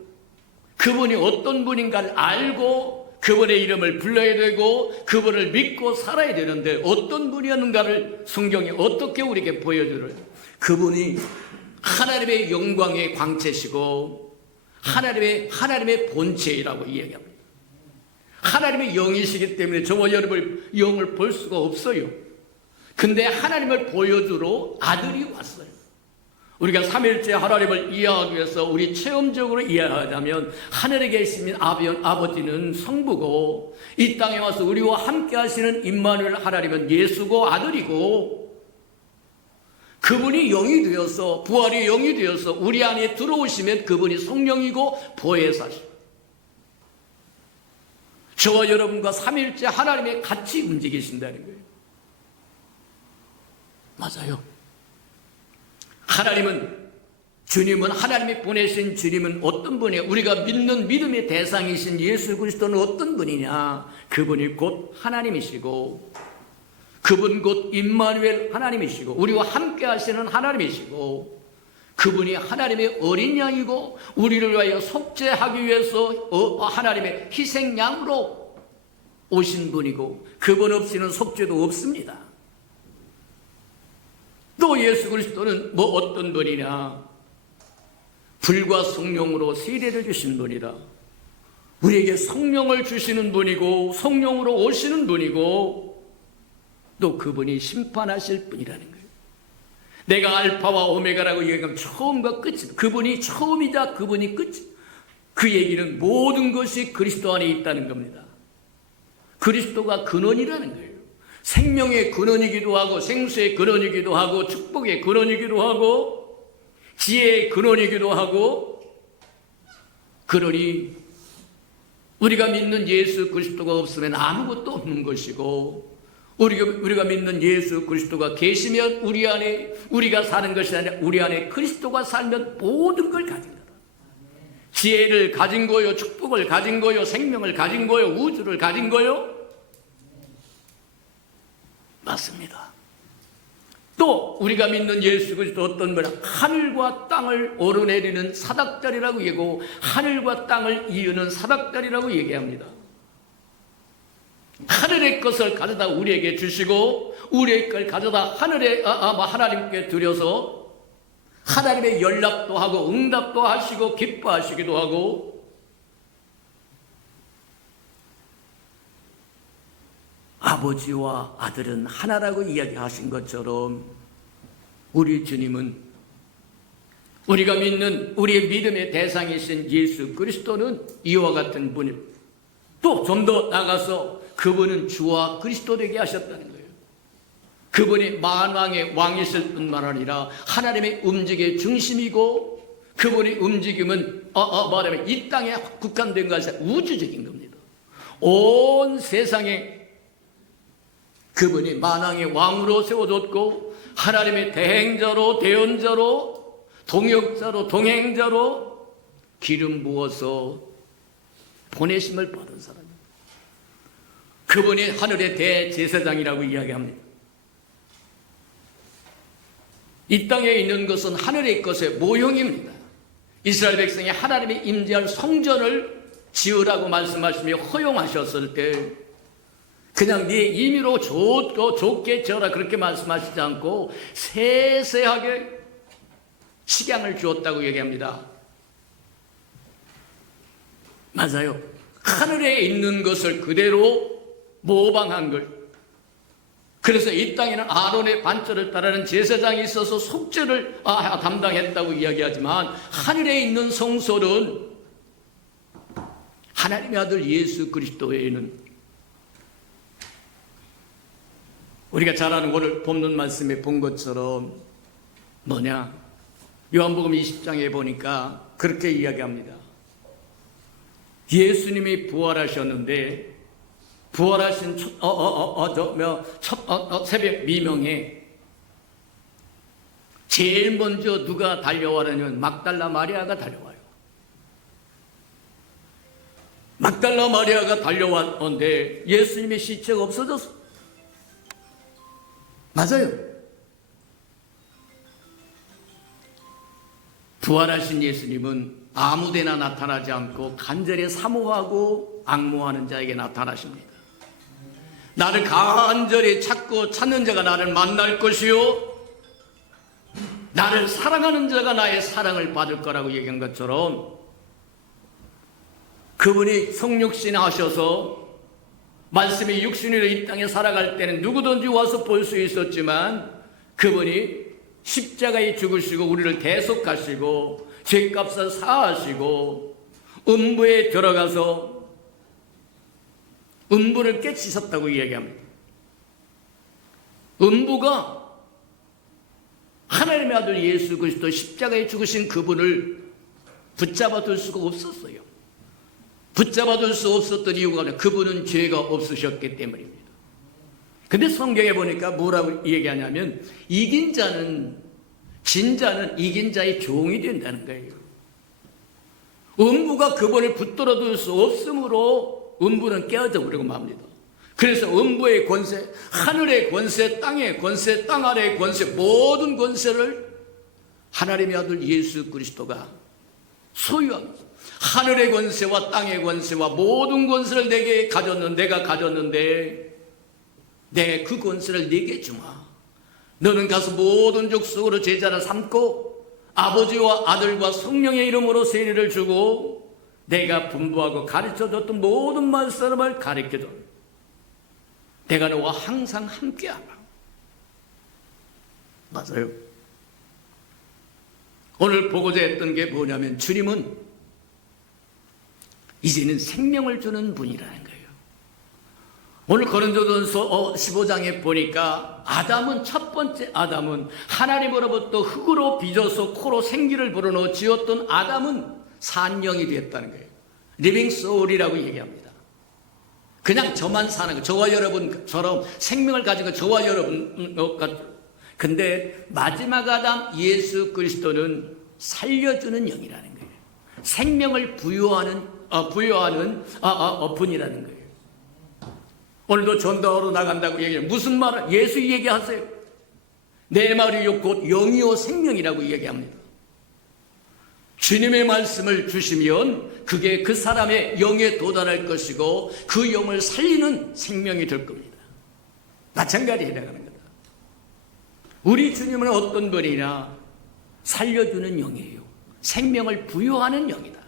그분이 어떤 분인가를 알고 그분의 이름을 불러야 되고 그분을 믿고 살아야 되는데 어떤 분이었는가를 성경이 어떻게 우리에게 보여주를 그분이 하나님의 영광의 광채시고 하나님의 본체이라고 이야기합니다. 하나님의 영이시기 때문에 저와 여러분의 영을 볼 수가 없어요. 근데 하나님을 보여주러 아들이 왔어요. 우리가 삼일째 하나님을 이해하기 위해서 우리 체험적으로 이해하자면 하늘에 계신 아버지는 성부고 이 땅에 와서 우리와 함께 하시는 임마누엘 하나님은 예수고 아들이고 그분이 영이 되어서 부활이 영이 되어서 우리 안에 들어오시면 그분이 성령이고 보혜사시고 저와 여러분과 삼일째 하나님의 같이 움직이신다는 거예요. 맞아요. 주님은 하나님이 보내신 주님은 어떤 분이에요? 우리가 믿는 믿음의 대상이신 예수 그리스도는 어떤 분이냐? 그분이 곧 하나님이시고 그분 곧 임마누엘 하나님이시고 우리와 함께 하시는 하나님이시고 그분이 하나님의 어린 양이고 우리를 위하여 속죄하기 위해서 하나님의 희생양으로 오신 분이고 그분 없이는 속죄도 없습니다. 또 예수 그리스도는 어떤 분이냐? 불과 성령으로 세례를 주신 분이다. 우리에게 성령을 주시는 분이고 성령으로 오시는 분이고 또 그분이 심판하실 분이라는 거예요. 내가 알파와 오메가라고 얘기하면 처음과 끝이 그분이 처음이자 그분이 끝이 그 얘기는 모든 것이 그리스도 안에 있다는 겁니다. 그리스도가 근원이라는 거예요. 생명의 근원이기도 하고 생수의 근원이기도 하고 축복의 근원이기도 하고 지혜의 근원이기도 하고 그러니 우리가 믿는 예수 그리스도가 없으면 아무것도 없는 것이고 우리가 믿는 예수 그리스도가 계시면 우리 안에 우리가 사는 것이 아니라 우리 안에 그리스도가 살면 모든 걸 가진 거다. 지혜를 가진 거요, 축복을 가진 거요, 생명을 가진 거요, 우주를 가진 거요. 맞습니다. 또 우리가 믿는 예수 그리스도 어떤 분은 하늘과 땅을 오르내리는 사닥다리라고 얘기하고 하늘과 땅을 이으는 사닥다리라고 얘기합니다. 하늘의 것을 가져다 우리에게 주시고 우리의 걸 가져다 하나님께 드려서 하나님의 연락도 하고 응답도 하시고 기뻐하시기도 하고 아버지와 아들은 하나라고 이야기하신 것처럼 우리 주님은 우리가 믿는 우리의 믿음의 대상이신 예수 그리스도는 이와 같은 분입니다. 또 좀 더 나가서 그분은 주와 그리스도 되게 하셨다는 거예요. 그분이 만왕의 왕이실 뿐만 아니라 하나님의 움직임의 중심이고 그분의 움직임은 말하면 이 땅에 국한된 것이 우주적인 겁니다. 온 세상에 그분이 만왕의 왕으로 세워졌고 하나님의 대행자로 대언자로 동역자로 동행자로 기름 부어서 보내심을 받은 사람입니다. 그분이 하늘의 대제사장이라고 이야기합니다. 이 땅에 있는 것은 하늘의 것의 모형입니다. 이스라엘 백성이 하나님의 임재할 성전을 지으라고 말씀하시며 허용하셨을 때 그냥 네 임의로 좋게 지어라 그렇게 말씀하시지 않고 세세하게 식양을 주었다고 얘기합니다. 맞아요. 하늘에 있는 것을 그대로 모방한 걸 그래서 이 땅에는 아론의 반절을 따르는 제사장이 있어서 속죄를 담당했다고 이야기하지만 하늘에 있는 성소는 하나님의 아들 예수 그리스도 외에는 우리가 잘 아는 오늘 본문 말씀에 본 것처럼 뭐냐? 요한복음 20장에 보니까 그렇게 이야기합니다. 예수님이 부활하셨는데 부활하신 새벽 미명에 제일 먼저 누가 달려와라냐면 막달라 마리아가 달려와요. 막달라 마리아가 달려왔는데 예수님의 시체가 없어졌어. 맞아요. 부활하신 예수님은 아무데나 나타나지 않고 간절히 사모하고 앙모하는 자에게 나타나십니다. 나를 간절히 찾고 찾는 자가 나를 만날 것이요 나를 사랑하는 자가 나의 사랑을 받을 거라고 얘기한 것처럼 그분이 성육신 하셔서 말씀이 육신으로 이 땅에 살아갈 때는 누구든지 와서 볼 수 있었지만 그분이 십자가에 죽으시고 우리를 대속하시고 죄값을 사하시고 음부에 들어가서 음부를 깨치셨다고 이야기합니다. 음부가 하나님의 아들 예수 그리스도 십자가에 죽으신 그분을 붙잡아 둘 수가 없었어요. 붙잡아 둘 수 없었던 이유가 그분은 죄가 없으셨기 때문입니다. 근데 성경에 보니까 뭐라고 얘기하냐면 이긴 자는 진 자는 이긴 자의 종이 된다는 거예요. 음부가 그분을 붙들어 둘 수 없으므로 음부는 깨어져 버리고 맙니다. 그래서 음부의 권세, 하늘의 권세, 땅의 권세, 땅 아래의 권세, 모든 권세를 하나님의 아들 예수 그리스도가 소유합니다. 하늘의 권세와 땅의 권세와 모든 권세를 내가 가졌는데 내 그 권세를 내게 주마. 너는 가서 모든 족속으로 제자를 삼고 아버지와 아들과 성령의 이름으로 세례를 주고 내가 분부하고 가르쳐줬던 모든 말씀을 가르쳐줘. 내가 너와 항상 함께하라. 맞아요. 오늘 보고자 했던 게 뭐냐면 주님은 이제는 생명을 주는 분이라는 거예요. 오늘 고린도전서 15장에 보니까 아담은 첫 번째 아담은 하나님으로부터 흙으로 빚어서 코로 생기를 불어넣어 지었던 아담은 산영이 되었다는 거예요. 리빙 소울이라고 얘기합니다. 그냥 저만 사는 거, 저와 여러분처럼 생명을 가진 저와 여러분 근데 마지막 아담 예수 그리스도는 살려주는 영이라는 거예요. 생명을 부여하는 분이라는 거예요. 오늘도 전도하러 나간다고 얘기해요. 무슨 말을? 예수 얘기하세요. 내 말이 곧 영이요 생명이라고 얘기합니다. 주님의 말씀을 주시면 그게 그 사람의 영에 도달할 것이고 그 영을 살리는 생명이 될 겁니다. 마찬가지 해당하는 거다. 우리 주님은 어떤 분이냐? 살려주는 영이에요. 생명을 부여하는 영이다.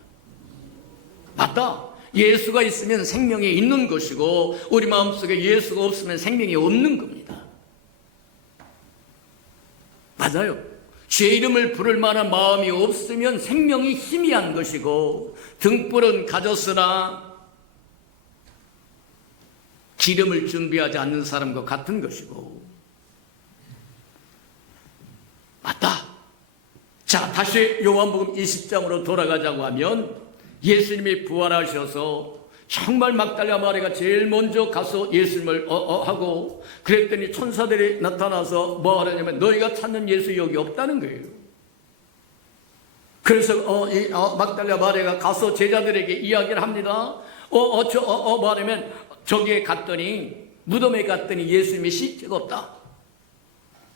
맞다. 예수가 있으면 생명이 있는 것이고 우리 마음속에 예수가 없으면 생명이 없는 겁니다. 맞아요. 죄 이름을 부를 만한 마음이 없으면 생명이 희미한 것이고 등불은 가졌으나 기름을 준비하지 않는 사람과 같은 것이고 맞다. 자, 다시 요한복음 20장으로 돌아가자고 하면 예수님이 부활하셔서 정말 막달라 마리아가 제일 먼저 가서 예수님을 하고 그랬더니 천사들이 나타나서 뭐 하냐면 너희가 찾는 예수 여기 없다는 거예요. 그래서 막달라 마리아가 가서 제자들에게 이야기를 합니다. 말하면 저기에 갔더니 무덤에 갔더니 예수님의 시체가 없다.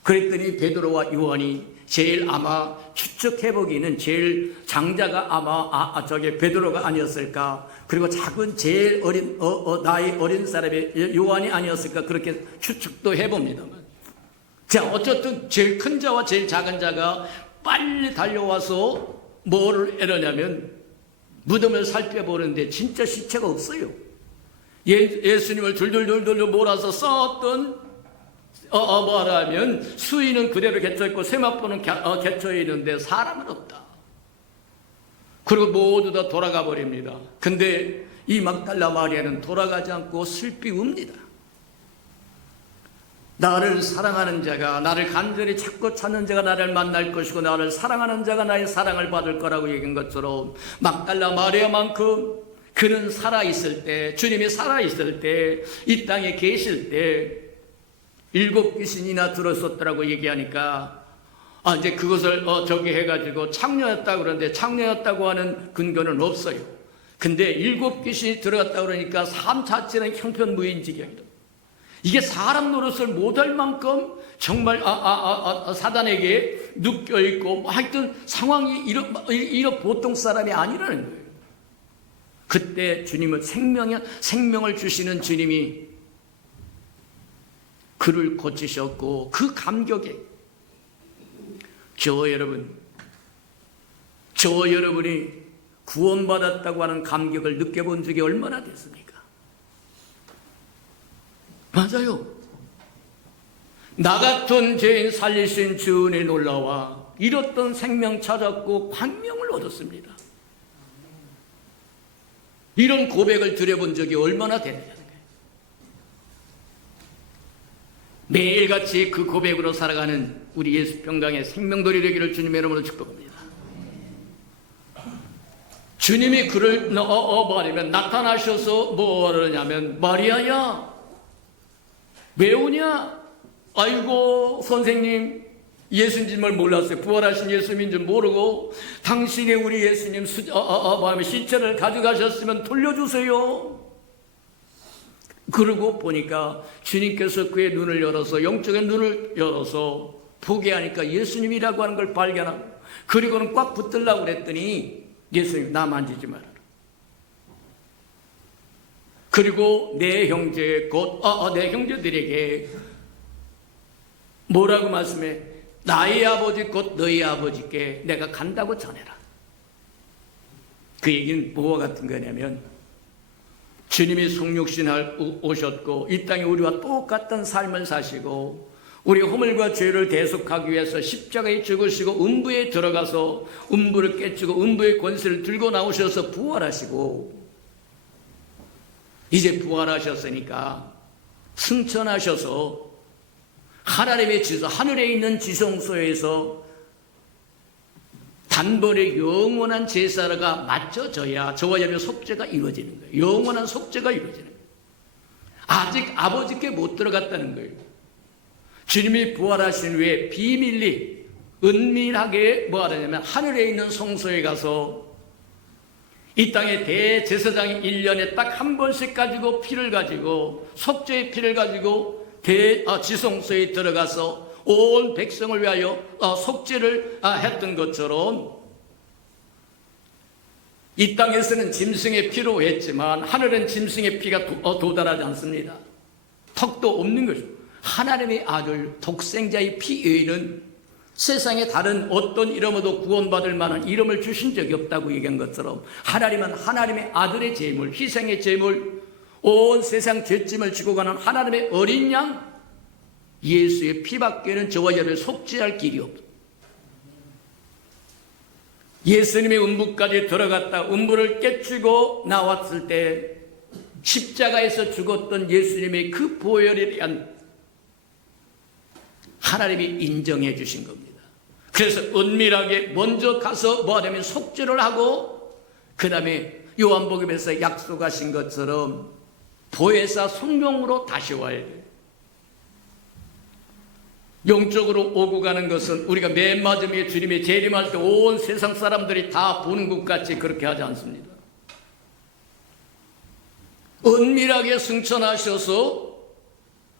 그랬더니 베드로와 요한이 제일 아마 추측해보기는 제일 장자가 아마 저게 베드로가 아니었을까. 그리고 작은 제일 어린 나이 어린 사람이 요한이 아니었을까 그렇게 추측도 해봅니다만. 자, 어쨌든 제일 큰 자와 제일 작은 자가 빨리 달려와서 뭐를 이러냐면 무덤을 살펴보는데 진짜 시체가 없어요. 예수님을 둘둘둘둘 몰아서 쌓았던 말하면 수위는 그대로 갇혀있고 세마포는 갇혀 있는데 사람은 없다. 그리고 모두 다 돌아가 버립니다. 근데 이 막달라 마리아는 돌아가지 않고 슬피 웁니다. 나를 사랑하는 자가, 나를 간절히 찾고 찾는 자가 나를 만날 것이고 나를 사랑하는 자가 나의 사랑을 받을 거라고 얘기한 것처럼 막달라 마리아만큼 그는 살아있을 때, 주님이 살아있을 때, 이 땅에 계실 때 7 귀신이나 들었었더라고 얘기하니까 이제 그것을 저기 해가지고 창녀였다고 그러는데 창녀였다고 하는 근거는 없어요. 근데 7 귀신이 들어갔다고 그러니까 삶 자체는 형편무인지경이다. 이게 사람 노릇을 못할 만큼 정말 사단에게 눕혀있고 하여튼 상황이 이런 보통 사람이 아니라는 거예요. 그때 주님은 생명을 주시는 주님이 그를 고치셨고 그 감격에 저와 여러분이 구원받았다고 하는 감격을 느껴본 적이 얼마나 됐습니까? 맞아요. 나 같은 죄인 살리신 주 은혜 놀라와 잃었던 생명 찾았고 광명을 얻었습니다. 이런 고백을 드려본 적이 얼마나 됐냐는 거예요. 매일같이 그 고백으로 살아가는 우리 예수평강의 생명돌이 되기를 주님의 이름으로 축복합니다. 주님이 그를 말하면 나타나셔서 뭐라냐면 마리아야 왜 오냐? 아이고 선생님 예수인 줄 몰랐어요. 부활하신 예수님인 줄 모르고 당신이 우리 예수님 시체를 가져가셨으면 돌려주세요. 그러고 보니까 주님께서 그의 눈을 열어서 영적인 눈을 열어서 보게 하니까 예수님이라고 하는 걸 발견하고 그리고는 꽉 붙들라고 그랬더니 예수님 나 만지지 말아라. 그리고 내 형제 내 형제들에게 뭐라고 말씀해? 나의 아버지 곧 너희 아버지께 내가 간다고 전해라. 그 얘기는 뭐와 같은 거냐면 주님이 성육신할 오셨고 이 땅에 우리와 똑같은 삶을 사시고 우리 허물과 죄를 대속하기 위해서 십자가에 죽으시고 음부에 들어가서 음부를 깨치고 음부의 권세를 들고 나오셔서 부활하시고 이제 부활하셨으니까 승천하셔서 하나님의 하늘에 있는 지성소에서 단번에 영원한 제사가 맞춰져야 저와 여러분의 속죄가 이루어지는 거예요. 영원한 속죄가 이루어지는 거예요. 아직 아버지께 못 들어갔다는 거예요. 주님이 부활하신 후에 비밀리 은밀하게 뭐 하냐면 하늘에 있는 성소에 가서 이 땅의 대제사장이 1년에 딱 한 번씩 가지고 피를 가지고 속죄의 피를 가지고 지성소에 들어가서 온 백성을 위하여 속죄를 했던 것처럼 이 땅에서는 짐승의 피로 했지만 하늘은 짐승의 피가 도달하지 않습니다. 턱도 없는 거죠. 하나님의 아들 독생자의 피 외에는 세상에 다른 어떤 이름으로도 구원받을 만한 이름을 주신 적이 없다고 얘기한 것처럼 하나님은 하나님의 아들의 제물, 희생의 제물, 온 세상 죄짐을 지고 가는 하나님의 어린 양 예수의 피밖에는 저와 여러분을 속죄할 길이 없다. 예수님의 음부까지 들어갔다 음부를 깨치고 나왔을 때 십자가에서 죽었던 예수님의 그 보혈에 대한 하나님이 인정해 주신 겁니다. 그래서 은밀하게 먼저 가서 뭐 하냐면 속죄를 하고 그 다음에 요한복음에서 약속하신 것처럼 보혜사 성령으로 다시 와야 돼요. 영적으로 오고 가는 것은 우리가 맨 마지막에 주님이 재림할 때 온 세상 사람들이 다 보는 것 같이 그렇게 하지 않습니다. 은밀하게 승천하셔서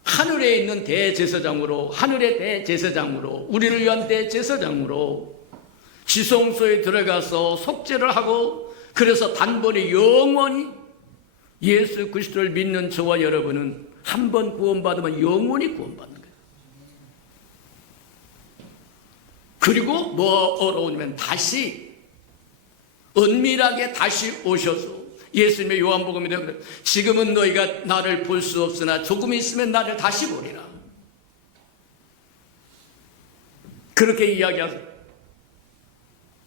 하늘에 있는 대제사장으로 하늘의 대제사장으로 우리를 위한 대제사장으로 지성소에 들어가서 속죄를 하고 그래서 단번에 영원히 예수 그리스도를 믿는 저와 여러분은 한 번 구원받으면 영원히 구원받는 거예요. 그리고 뭐로 오냐면 다시 은밀하게 다시 오셔서 예수님의 요한복음에 지금은 너희가 나를 볼 수 없으나 조금 있으면 나를 다시 보리라. 그렇게 이야기하세요.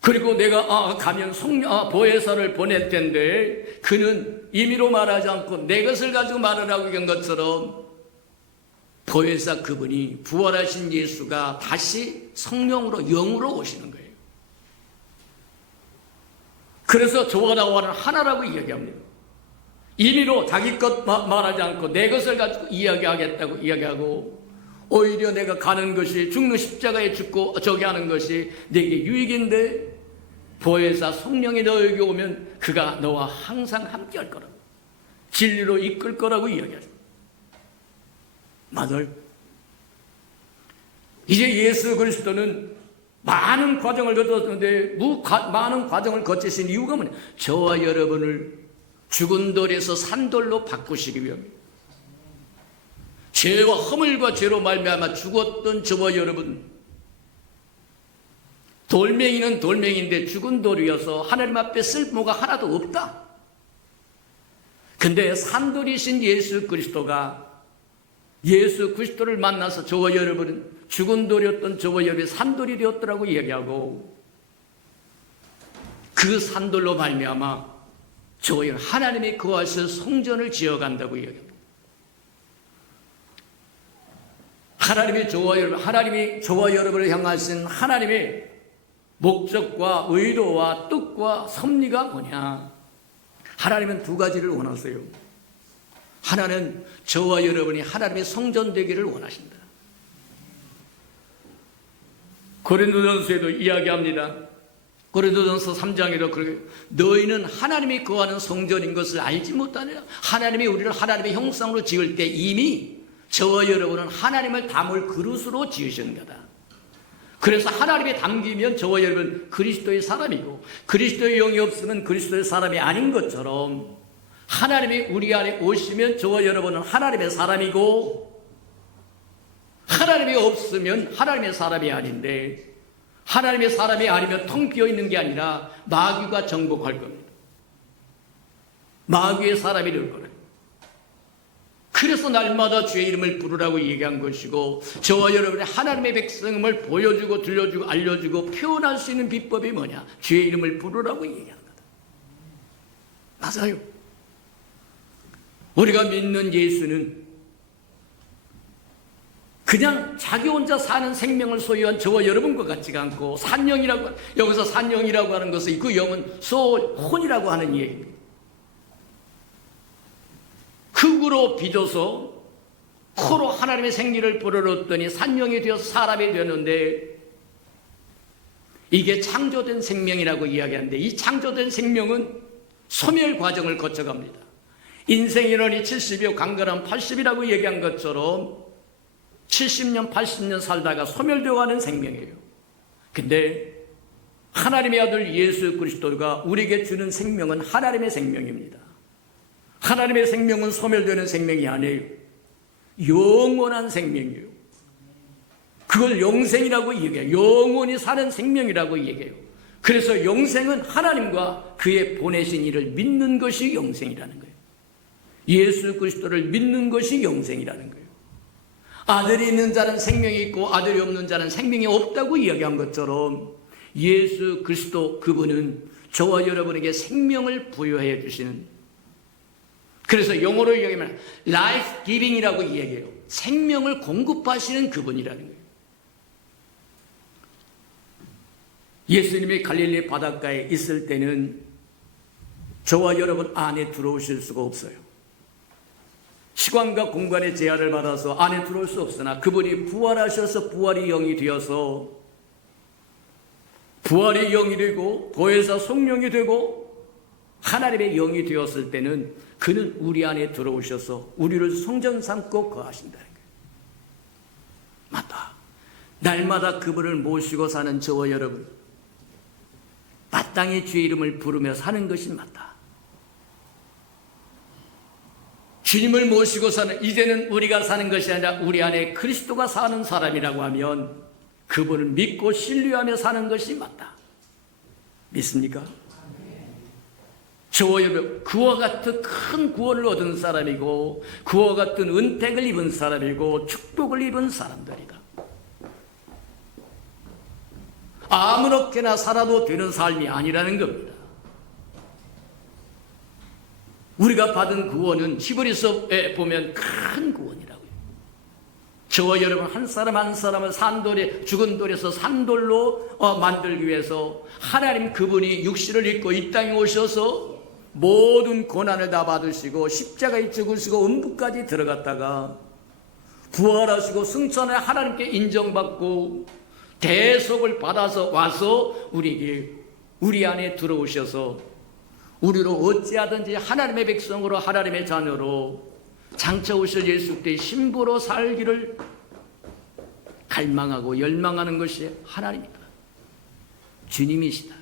그리고 내가 가면 보혜사를 보낼 텐데 그는 임의로 말하지 않고 내 것을 가지고 말을 하고 있는 것처럼 보혜사 그분이 부활하신 예수가 다시 성령으로 영으로 오시는 거예요. 그래서 저와 나와는 하나라고 이야기합니다. 임의로 자기 것 말하지 않고 내 것을 가지고 이야기하겠다고 이야기하고 오히려 내가 가는 것이 죽는 십자가에 죽고 저기 하는 것이 내게 유익인데 보혜사 성령이 너에게 오면 그가 너와 항상 함께 할 거라고 진리로 이끌 거라고 이야기하죠. 맞아요. 이제 예수 그리스도는 많은 과정을 거쳤는데 많은 과정을 거치신 이유가 뭐냐? 저와 여러분을 죽은 돌에서 산돌로 바꾸시기 위함입니다. 죄와 허물과 죄로 말미암아 죽었던 저와 여러분, 돌멩이는 돌멩이인데 죽은 돌이어서 하나님 앞에 쓸모가 하나도 없다. 근데 산돌이신 예수 그리스도가 예수 그리스도를 만나서 저와 여러분은 죽은 돌이었던 저와 여러분이 산돌이 되었더라고 이야기하고 그 산돌로 말미암아 저와 여러분 하나님이 거하셔서 성전을 지어간다고 이야기합니다. 하나님이 저와 여러분을 향하신 하나님의 목적과 의도와 뜻과 섭리가 뭐냐? 하나님은 두 가지를 원하세요. 하나는 저와 여러분이 하나님의 성전 되기를 원하신다. 고린도전서에도 이야기합니다. 고린도전서 3장에도 그렇게 너희는 하나님이 거하는 성전인 것을 알지 못하느냐? 하나님이 우리를 하나님의 형상으로 지을 때 이미 저와 여러분은 하나님을 담을 그릇으로 지으신 거다. 그래서 하나님이 담기면 저와 여러분 그리스도의 사람이고 그리스도의 영이 없으면 그리스도의 사람이 아닌 것처럼 하나님이 우리 안에 오시면 저와 여러분은 하나님의 사람이고 하나님이 없으면 하나님의 사람이 아닌데 하나님의 사람이 아니면 텅 비어있는 게 아니라 마귀가 정복할 겁니다. 마귀의 사람이 될 거예요. 그래서 날마다 주의 이름을 부르라고 얘기한 것이고 저와 여러분의 하나님의 백성임을 보여주고 들려주고 알려주고 표현할 수 있는 비법이 뭐냐? 주의 이름을 부르라고 얘기하는 거다. 맞아요. 우리가 믿는 예수는 그냥 자기 혼자 사는 생명을 소유한 저와 여러분과 같지가 않고 산영이라고, 여기서 산영이라고 하는 것은 그 영은 소울, 혼이라고 하는 얘기입니다. 흙으로 빚어서 코로 하나님의 생기를 불어넣었더니 산영이 되어서 사람이 되었는데 이게 창조된 생명이라고 이야기하는데 이 창조된 생명은 소멸 과정을 거쳐갑니다. 인생 인원이 70이요 강건한 80이라고 얘기한 것처럼 70년 80년 살다가 소멸되어가는 생명이에요. 근데 하나님의 아들 예수 그리스도가 우리에게 주는 생명은 하나님의 생명입니다. 하나님의 생명은 소멸되는 생명이 아니에요. 영원한 생명이에요. 그걸 영생이라고 얘기해요. 영원히 사는 생명이라고 얘기해요. 그래서 영생은 하나님과 그의 보내신 이를 믿는 것이 영생이라는 거예요. 예수 그리스도를 믿는 것이 영생이라는 거예요. 아들이 있는 자는 생명이 있고 아들이 없는 자는 생명이 없다고 이야기한 것처럼 예수 그리스도 그분은 저와 여러분에게 생명을 부여해 주시는, 그래서 영어로 이야기하면 life giving이라고 이야기해요. 생명을 공급하시는 그분이라는 거예요. 예수님이 갈릴리 바닷가에 있을 때는 저와 여러분 안에 들어오실 수가 없어요. 시간과 공간의 제한을 받아서 안에 들어올 수 없으나 그분이 부활하셔서 부활의 영이 되어서 부활의 영이 되고 보혜사 성령이 되고 하나님의 영이 되었을 때는 그는 우리 안에 들어오셔서 우리를 성전 삼고 거하신다는 거예요. 맞다. 날마다 그분을 모시고 사는 저와 여러분, 마땅히 주의 이름을 부르며 사는 것이 맞다. 주님을 모시고 사는, 이제는 우리가 사는 것이 아니라 우리 안에 그리스도가 사는 사람이라고 하면 그분을 믿고 신뢰하며 사는 것이 맞다. 믿습니까? 저와 여러분, 그와 같은 큰 구원을 얻은 사람이고 그와 같은 은택을 입은 사람이고 축복을 입은 사람들이다. 아무렇게나 살아도 되는 삶이 아니라는 겁니다. 우리가 받은 구원은 히브리서에 보면 큰 구원이라고요. 저와 여러분 한 사람 한 사람을 산돌에 죽은 돌에서 산돌로 만들기 위해서 하나님 그분이 육신을 입고 이 땅에 오셔서 모든 고난을 다 받으시고 십자가에 죽으시고 음부까지 들어갔다가 부활하시고 승천에 하나님께 인정받고 대속을 받아서 와서 우리 안에 들어오셔서 우리로 어찌하든지 하나님의 백성으로 하나님의 자녀로 장차 오실 예수 그리스도의 신부로 살기를 갈망하고 열망하는 것이 하나님이다. 주님이시다.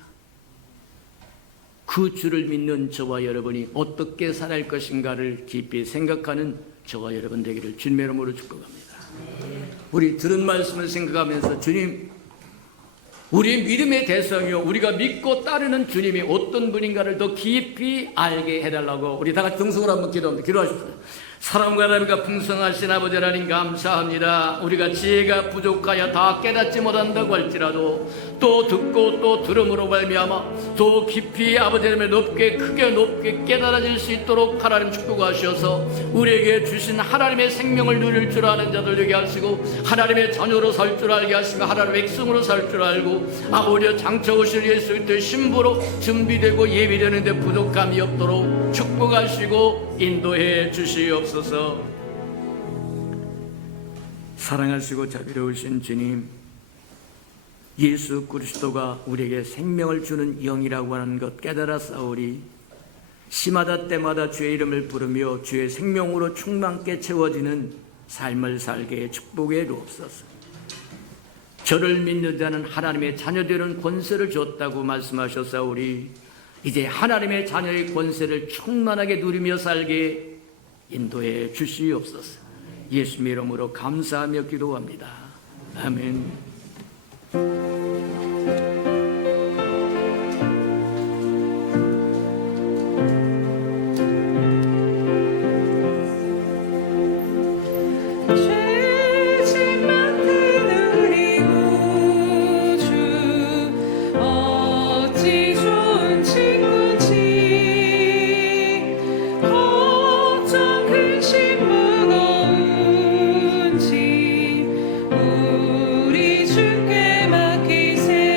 그 주를 믿는 저와 여러분이 어떻게 살아갈 것인가를 깊이 생각하는 저와 여러분 되기를 주님의 이름으로 축복합니다. 우리 들은 말씀을 생각하면서 주님, 우리 믿음의 대상이요 우리가 믿고 따르는 주님이 어떤 분인가를 더 깊이 알게 해달라고 우리 다 같이 등성으로 한번 기도합니다. 기도하십시오. 사랑과 하나님과 풍성하신 아버지 하나님 감사합니다. 우리가 지혜가 부족하여 다 깨닫지 못한다고 할지라도 또 듣고 또 들음으로 말미암아 더 깊이 아버지 하나님의 높게 크게 높게 깨달아질 수 있도록 하나님 축복하셔서 우리에게 주신 하나님의 생명을 누릴 줄 아는 자들 되게 하시고 하나님의 자녀로 살 줄 알게 하시며 하나님의 백성으로 살 줄 알고 아버지여 장차 오실 예수 그리스도의 신부로 준비되고 예비되는데 부족함이 없도록 축복하시고 인도해 주시옵소서. 사랑하시고 자비로우신 주님, 예수 그리스도가 우리에게 생명을 주는 영이라고 하는 것 깨달아 싸우리. 시마다 때마다 주의 이름을 부르며 주의 생명으로 충만케 채워지는 삶을 살게 축복해 주옵소서. 저를 믿는 자는 하나님의 자녀되는 권세를 줬다고 말씀하셨사오리. 이제 하나님의 자녀의 권세를 충만하게 누리며 살게 인도해 주시옵소서. 예수님의 이름으로 감사하며 기도합니다. 아멘. 우리 주께 맡기세.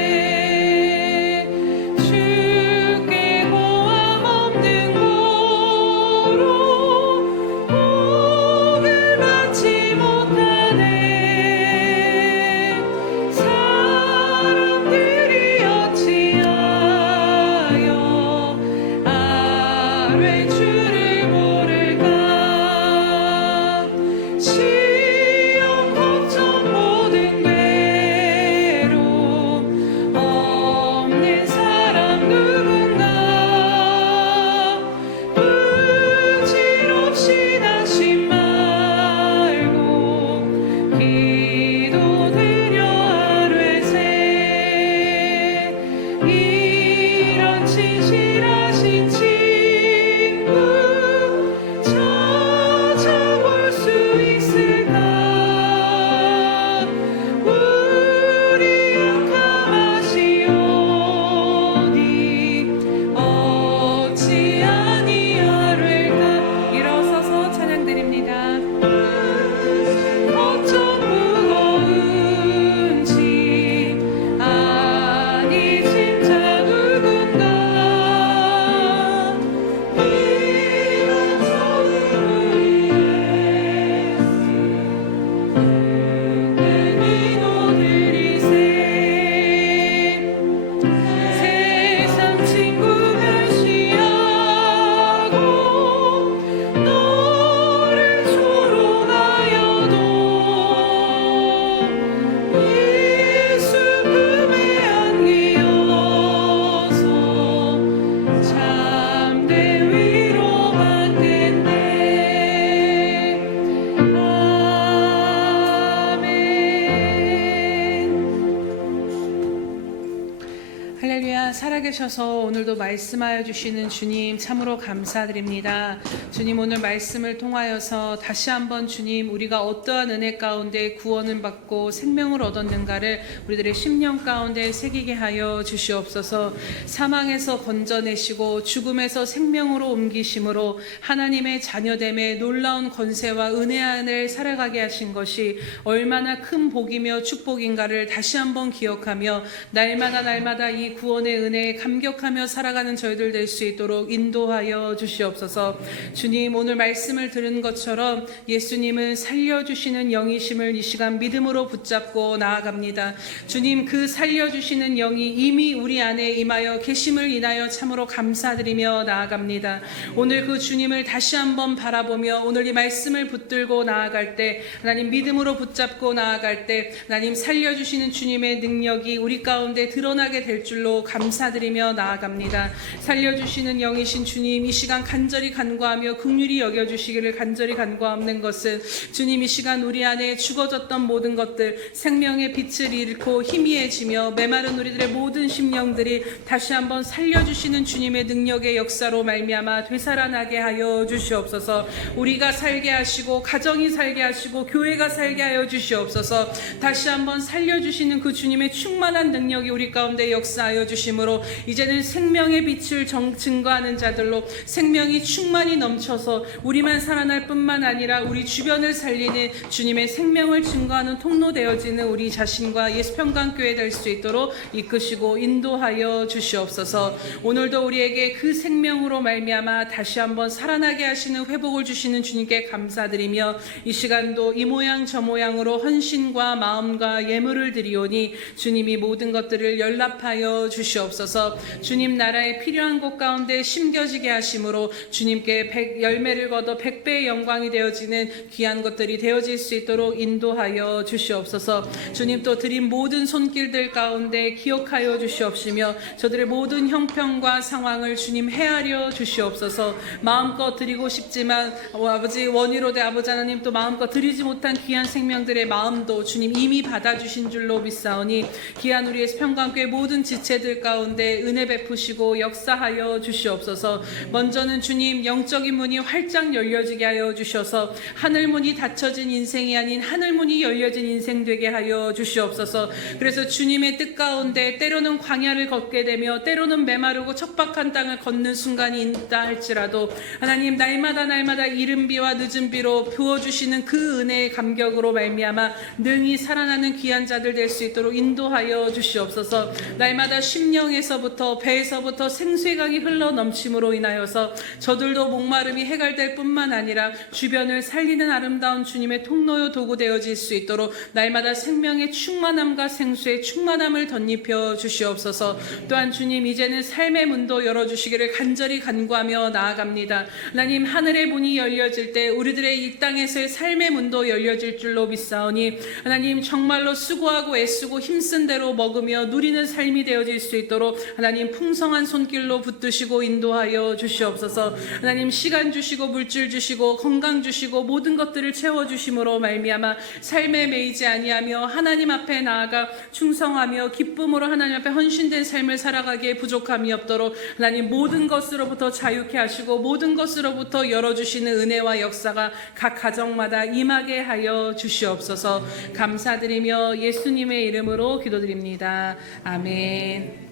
오셔서 오늘도 말씀하여 주시는 주님 참으로 감사드립니다. 주님 오늘 말씀을 통하여서 다시 한번 주님 우리가 어떠한 은혜 가운데 구원을 받고 생명을 얻었는가를 우리들의 심령 가운데 새기게 하여 주시옵소서. 사망에서 건져내시고 죽음에서 생명으로 옮기심으로 하나님의 자녀됨의 놀라운 권세와 은혜 안을 살아가게 하신 것이 얼마나 큰 복이며 축복인가를 다시 한번 기억하며 날마다 이 구원의 은혜에 감격하며 살아가는 저희들 될 수 있도록 인도하여 주시옵소서. 주님 오늘 말씀을 들은 것처럼 예수님은 살려주시는 영이심을 이 시간 믿음으로 붙잡고 나아갑니다. 주님 그 살려주시는 영이 이미 우리 안에 임하여 계심을 인하여 참으로 감사드리며 나아갑니다. 오늘 그 주님을 다시 한번 바라보며 오늘 이 말씀을 붙들고 나아갈 때 하나님 믿음으로 붙잡고 나아갈 때 하나님 살려주시는 주님의 능력이 우리 가운데 드러나게 될 줄로 감사드리며 나아갑니다. 살려주시는 영이신 주님 이 시간 간절히 간구하며 긍휼히 여겨주시기를 간절히 간구하는 것은 주님 이 시간 우리 안에 죽어졌던 모든 것들 생명의 빛을 잃고 희미해지며 메마른 우리들의 모든 심령들이 다시 한번 살려주시는 주님의 능력의 역사로 말미암아 되살아나게 하여 주시옵소서. 우리가 살게 하시고 가정이 살게 하시고 교회가 살게 하여 주시옵소서. 다시 한번 살려주시는 그 주님의 충만한 능력이 우리 가운데 역사하여 주심으로 이제는 생명의 빛을 증거하는 자들로 생명이 충만히 넘쳐서 우리만 살아날 뿐만 아니라 우리 주변을 살리는 주님의 생명을 증거하는 통로 되어지는 우리 자신과 예수평강교회 될 수 있도록 이끄시고 인도하여 주시옵소서. 오늘도 우리에게 그 생명으로 말미암아 다시 한번 살아나게 하시는 회복을 주시는 주님께 감사드리며 이 시간도 이 모양 저 모양으로 헌신과 마음과 예물을 드리오니 주님이 모든 것들을 연락하여 주시옵소서. 주님 나라에 필요한 곳 가운데 심겨지게 하심으로 주님께 열매를 거둬 100배의 영광이 되어지는 귀한 것들이 되어질 수 있도록 인도하여 주시옵소서. 주님 또 드린 모든 손길들 가운데 기억하여 주시옵시며 저들의 모든 형편과 상황을 주님 헤아려 주시옵소서. 마음껏 드리고 싶지만 아버지 원의로 대 아버지 하나님 또 마음껏 드리지 못한 귀한 생명들의 마음도 주님 이미 받아주신 줄로 믿사오니 귀한 우리의 평강교회 모든 지체들 가운데 은혜 베푸시고 역사하여 주시옵소서. 먼저는 주님 영적인 문이 활짝 열려지게 하여 주셔서 하늘문이 닫혀진 인생이 아닌 하늘문이 열려진 인생 되게 하여 주시옵소서. 그래서 주님의 뜻 가운데 때로는 광야를 걷게 되며 때로는 메마르고 척박한 땅을 걷는 순간이 있다 할지라도 하나님 날마다 이른 비와 늦은 비로 부어주시는 그 은혜의 감격으로 말미암아 능히 살아나는 귀한 자들 될 수 있도록 인도하여 주시옵소서. 날마다 심령에서부터 배에서부터 생수의 강이 흘러 넘침으로 인하여서 저들도 목마름이 해갈될 뿐만 아니라 주변을 살리는 아름다운 주님의 통로요 도구 되어질 수 있도록 날마다 생명의 충만함과 생수의 충만함을 덧입혀 주시옵소서. 또한 주님 이제는 삶의 문도 열어주시기를 간절히 간구하며 나아갑니다. 하나님 하늘의 문이 열려질 때 우리들의 이 땅에서의 삶의 문도 열려질 줄로 믿사오니 하나님 정말로 수고하고 애쓰고 힘쓴 대로 먹으며 누리는 삶이 되어질 수 있도록 하나님 풍성한 손길로 붙드시고 인도하여 주시옵소서. 하나님 시간 주시고 물질 주시고 건강 주시고 모든 것들을 채워주심으로 말미암아 삶에 매이지 아니하며 하나님 앞에 나아가 충성하며 기쁨으로 하나님 앞에 헌신된 삶을 살아가기에 부족함이 없도록 하나님 모든 것으로부터 자유케 하시고 모든 것으로부터 열어주시는 은혜와 역사가 각 가정마다 임하게 하여 주시옵소서. 감사드리며 예수님의 이름으로 기도드립니다. 아멘.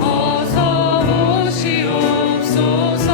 어서 오시옵소서.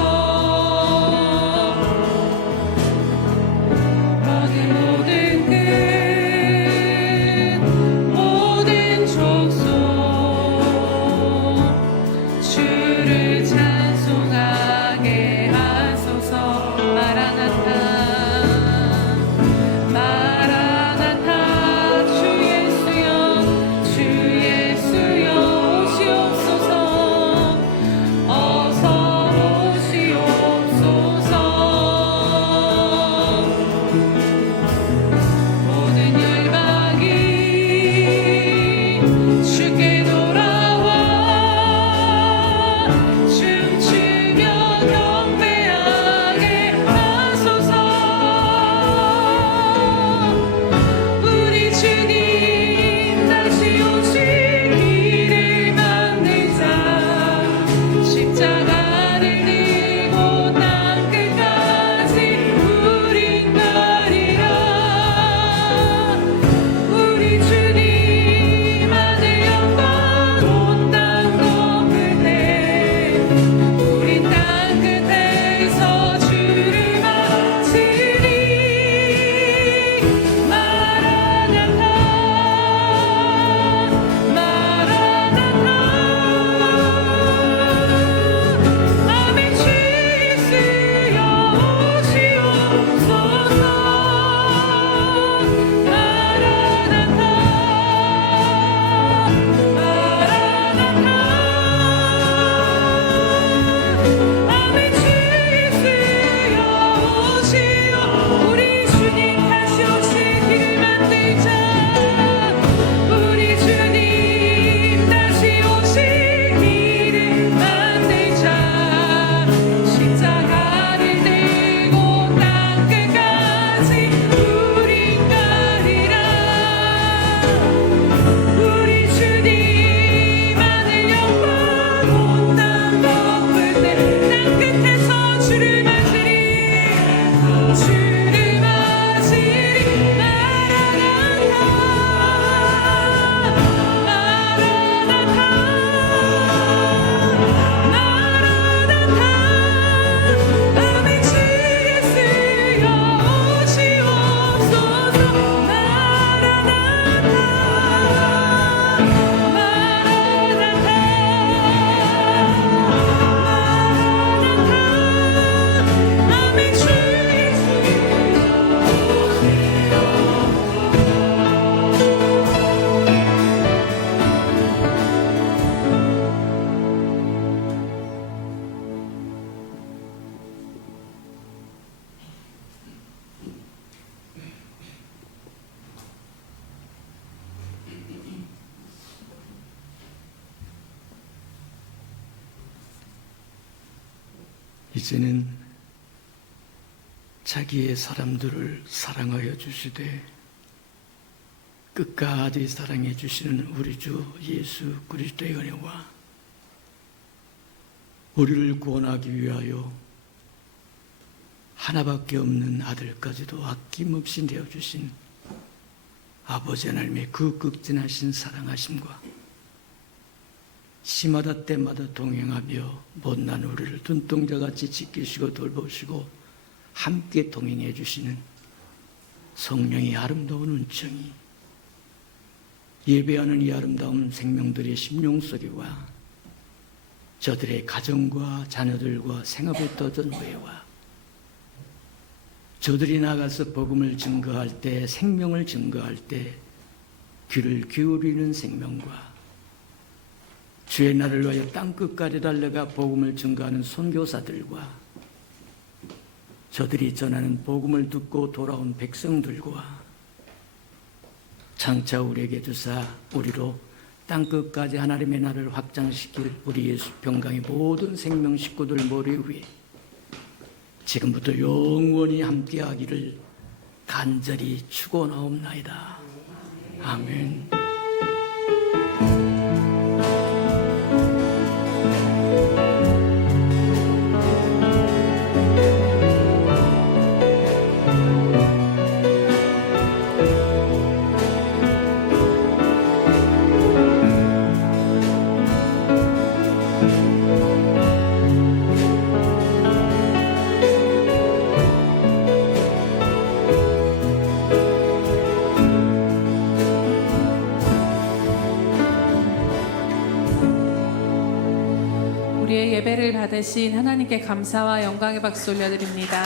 이제는 자기의 사람들을 사랑하여 주시되 끝까지 사랑해 주시는 우리 주 예수 그리스도의 은혜와 우리를 구원하기 위하여 하나밖에 없는 아들까지도 아낌없이 내어주신 아버지 하나님의 그 극진하신 사랑하심과 시마다 때마다 동행하며 못난 우리를 눈동자같이 지키시고 돌보시고 함께 동행해 주시는 성령의 아름다운 은총이 예배하는 이 아름다운 생명들의 심령 속에와 저들의 가정과 자녀들과 생업에 떠든 후에와 저들이 나가서 복음을 증거할 때, 생명을 증거할 때 귀를 기울이는 생명과 주의 날을 위하여 땅끝까지 달려가 복음을 증거하는 선교사들과 저들이 전하는 복음을 듣고 돌아온 백성들과 장차 우리에게 주사 우리로 땅끝까지 하나님의 나라를 확장시킬 우리 예수 평강의 모든 생명 식구들 머리 위에 지금부터 영원히 함께하기를 간절히 축원하옵나이다. 아멘. 우리의 예배를 받으신 하나님께 감사와 영광의 박수 올려드립니다.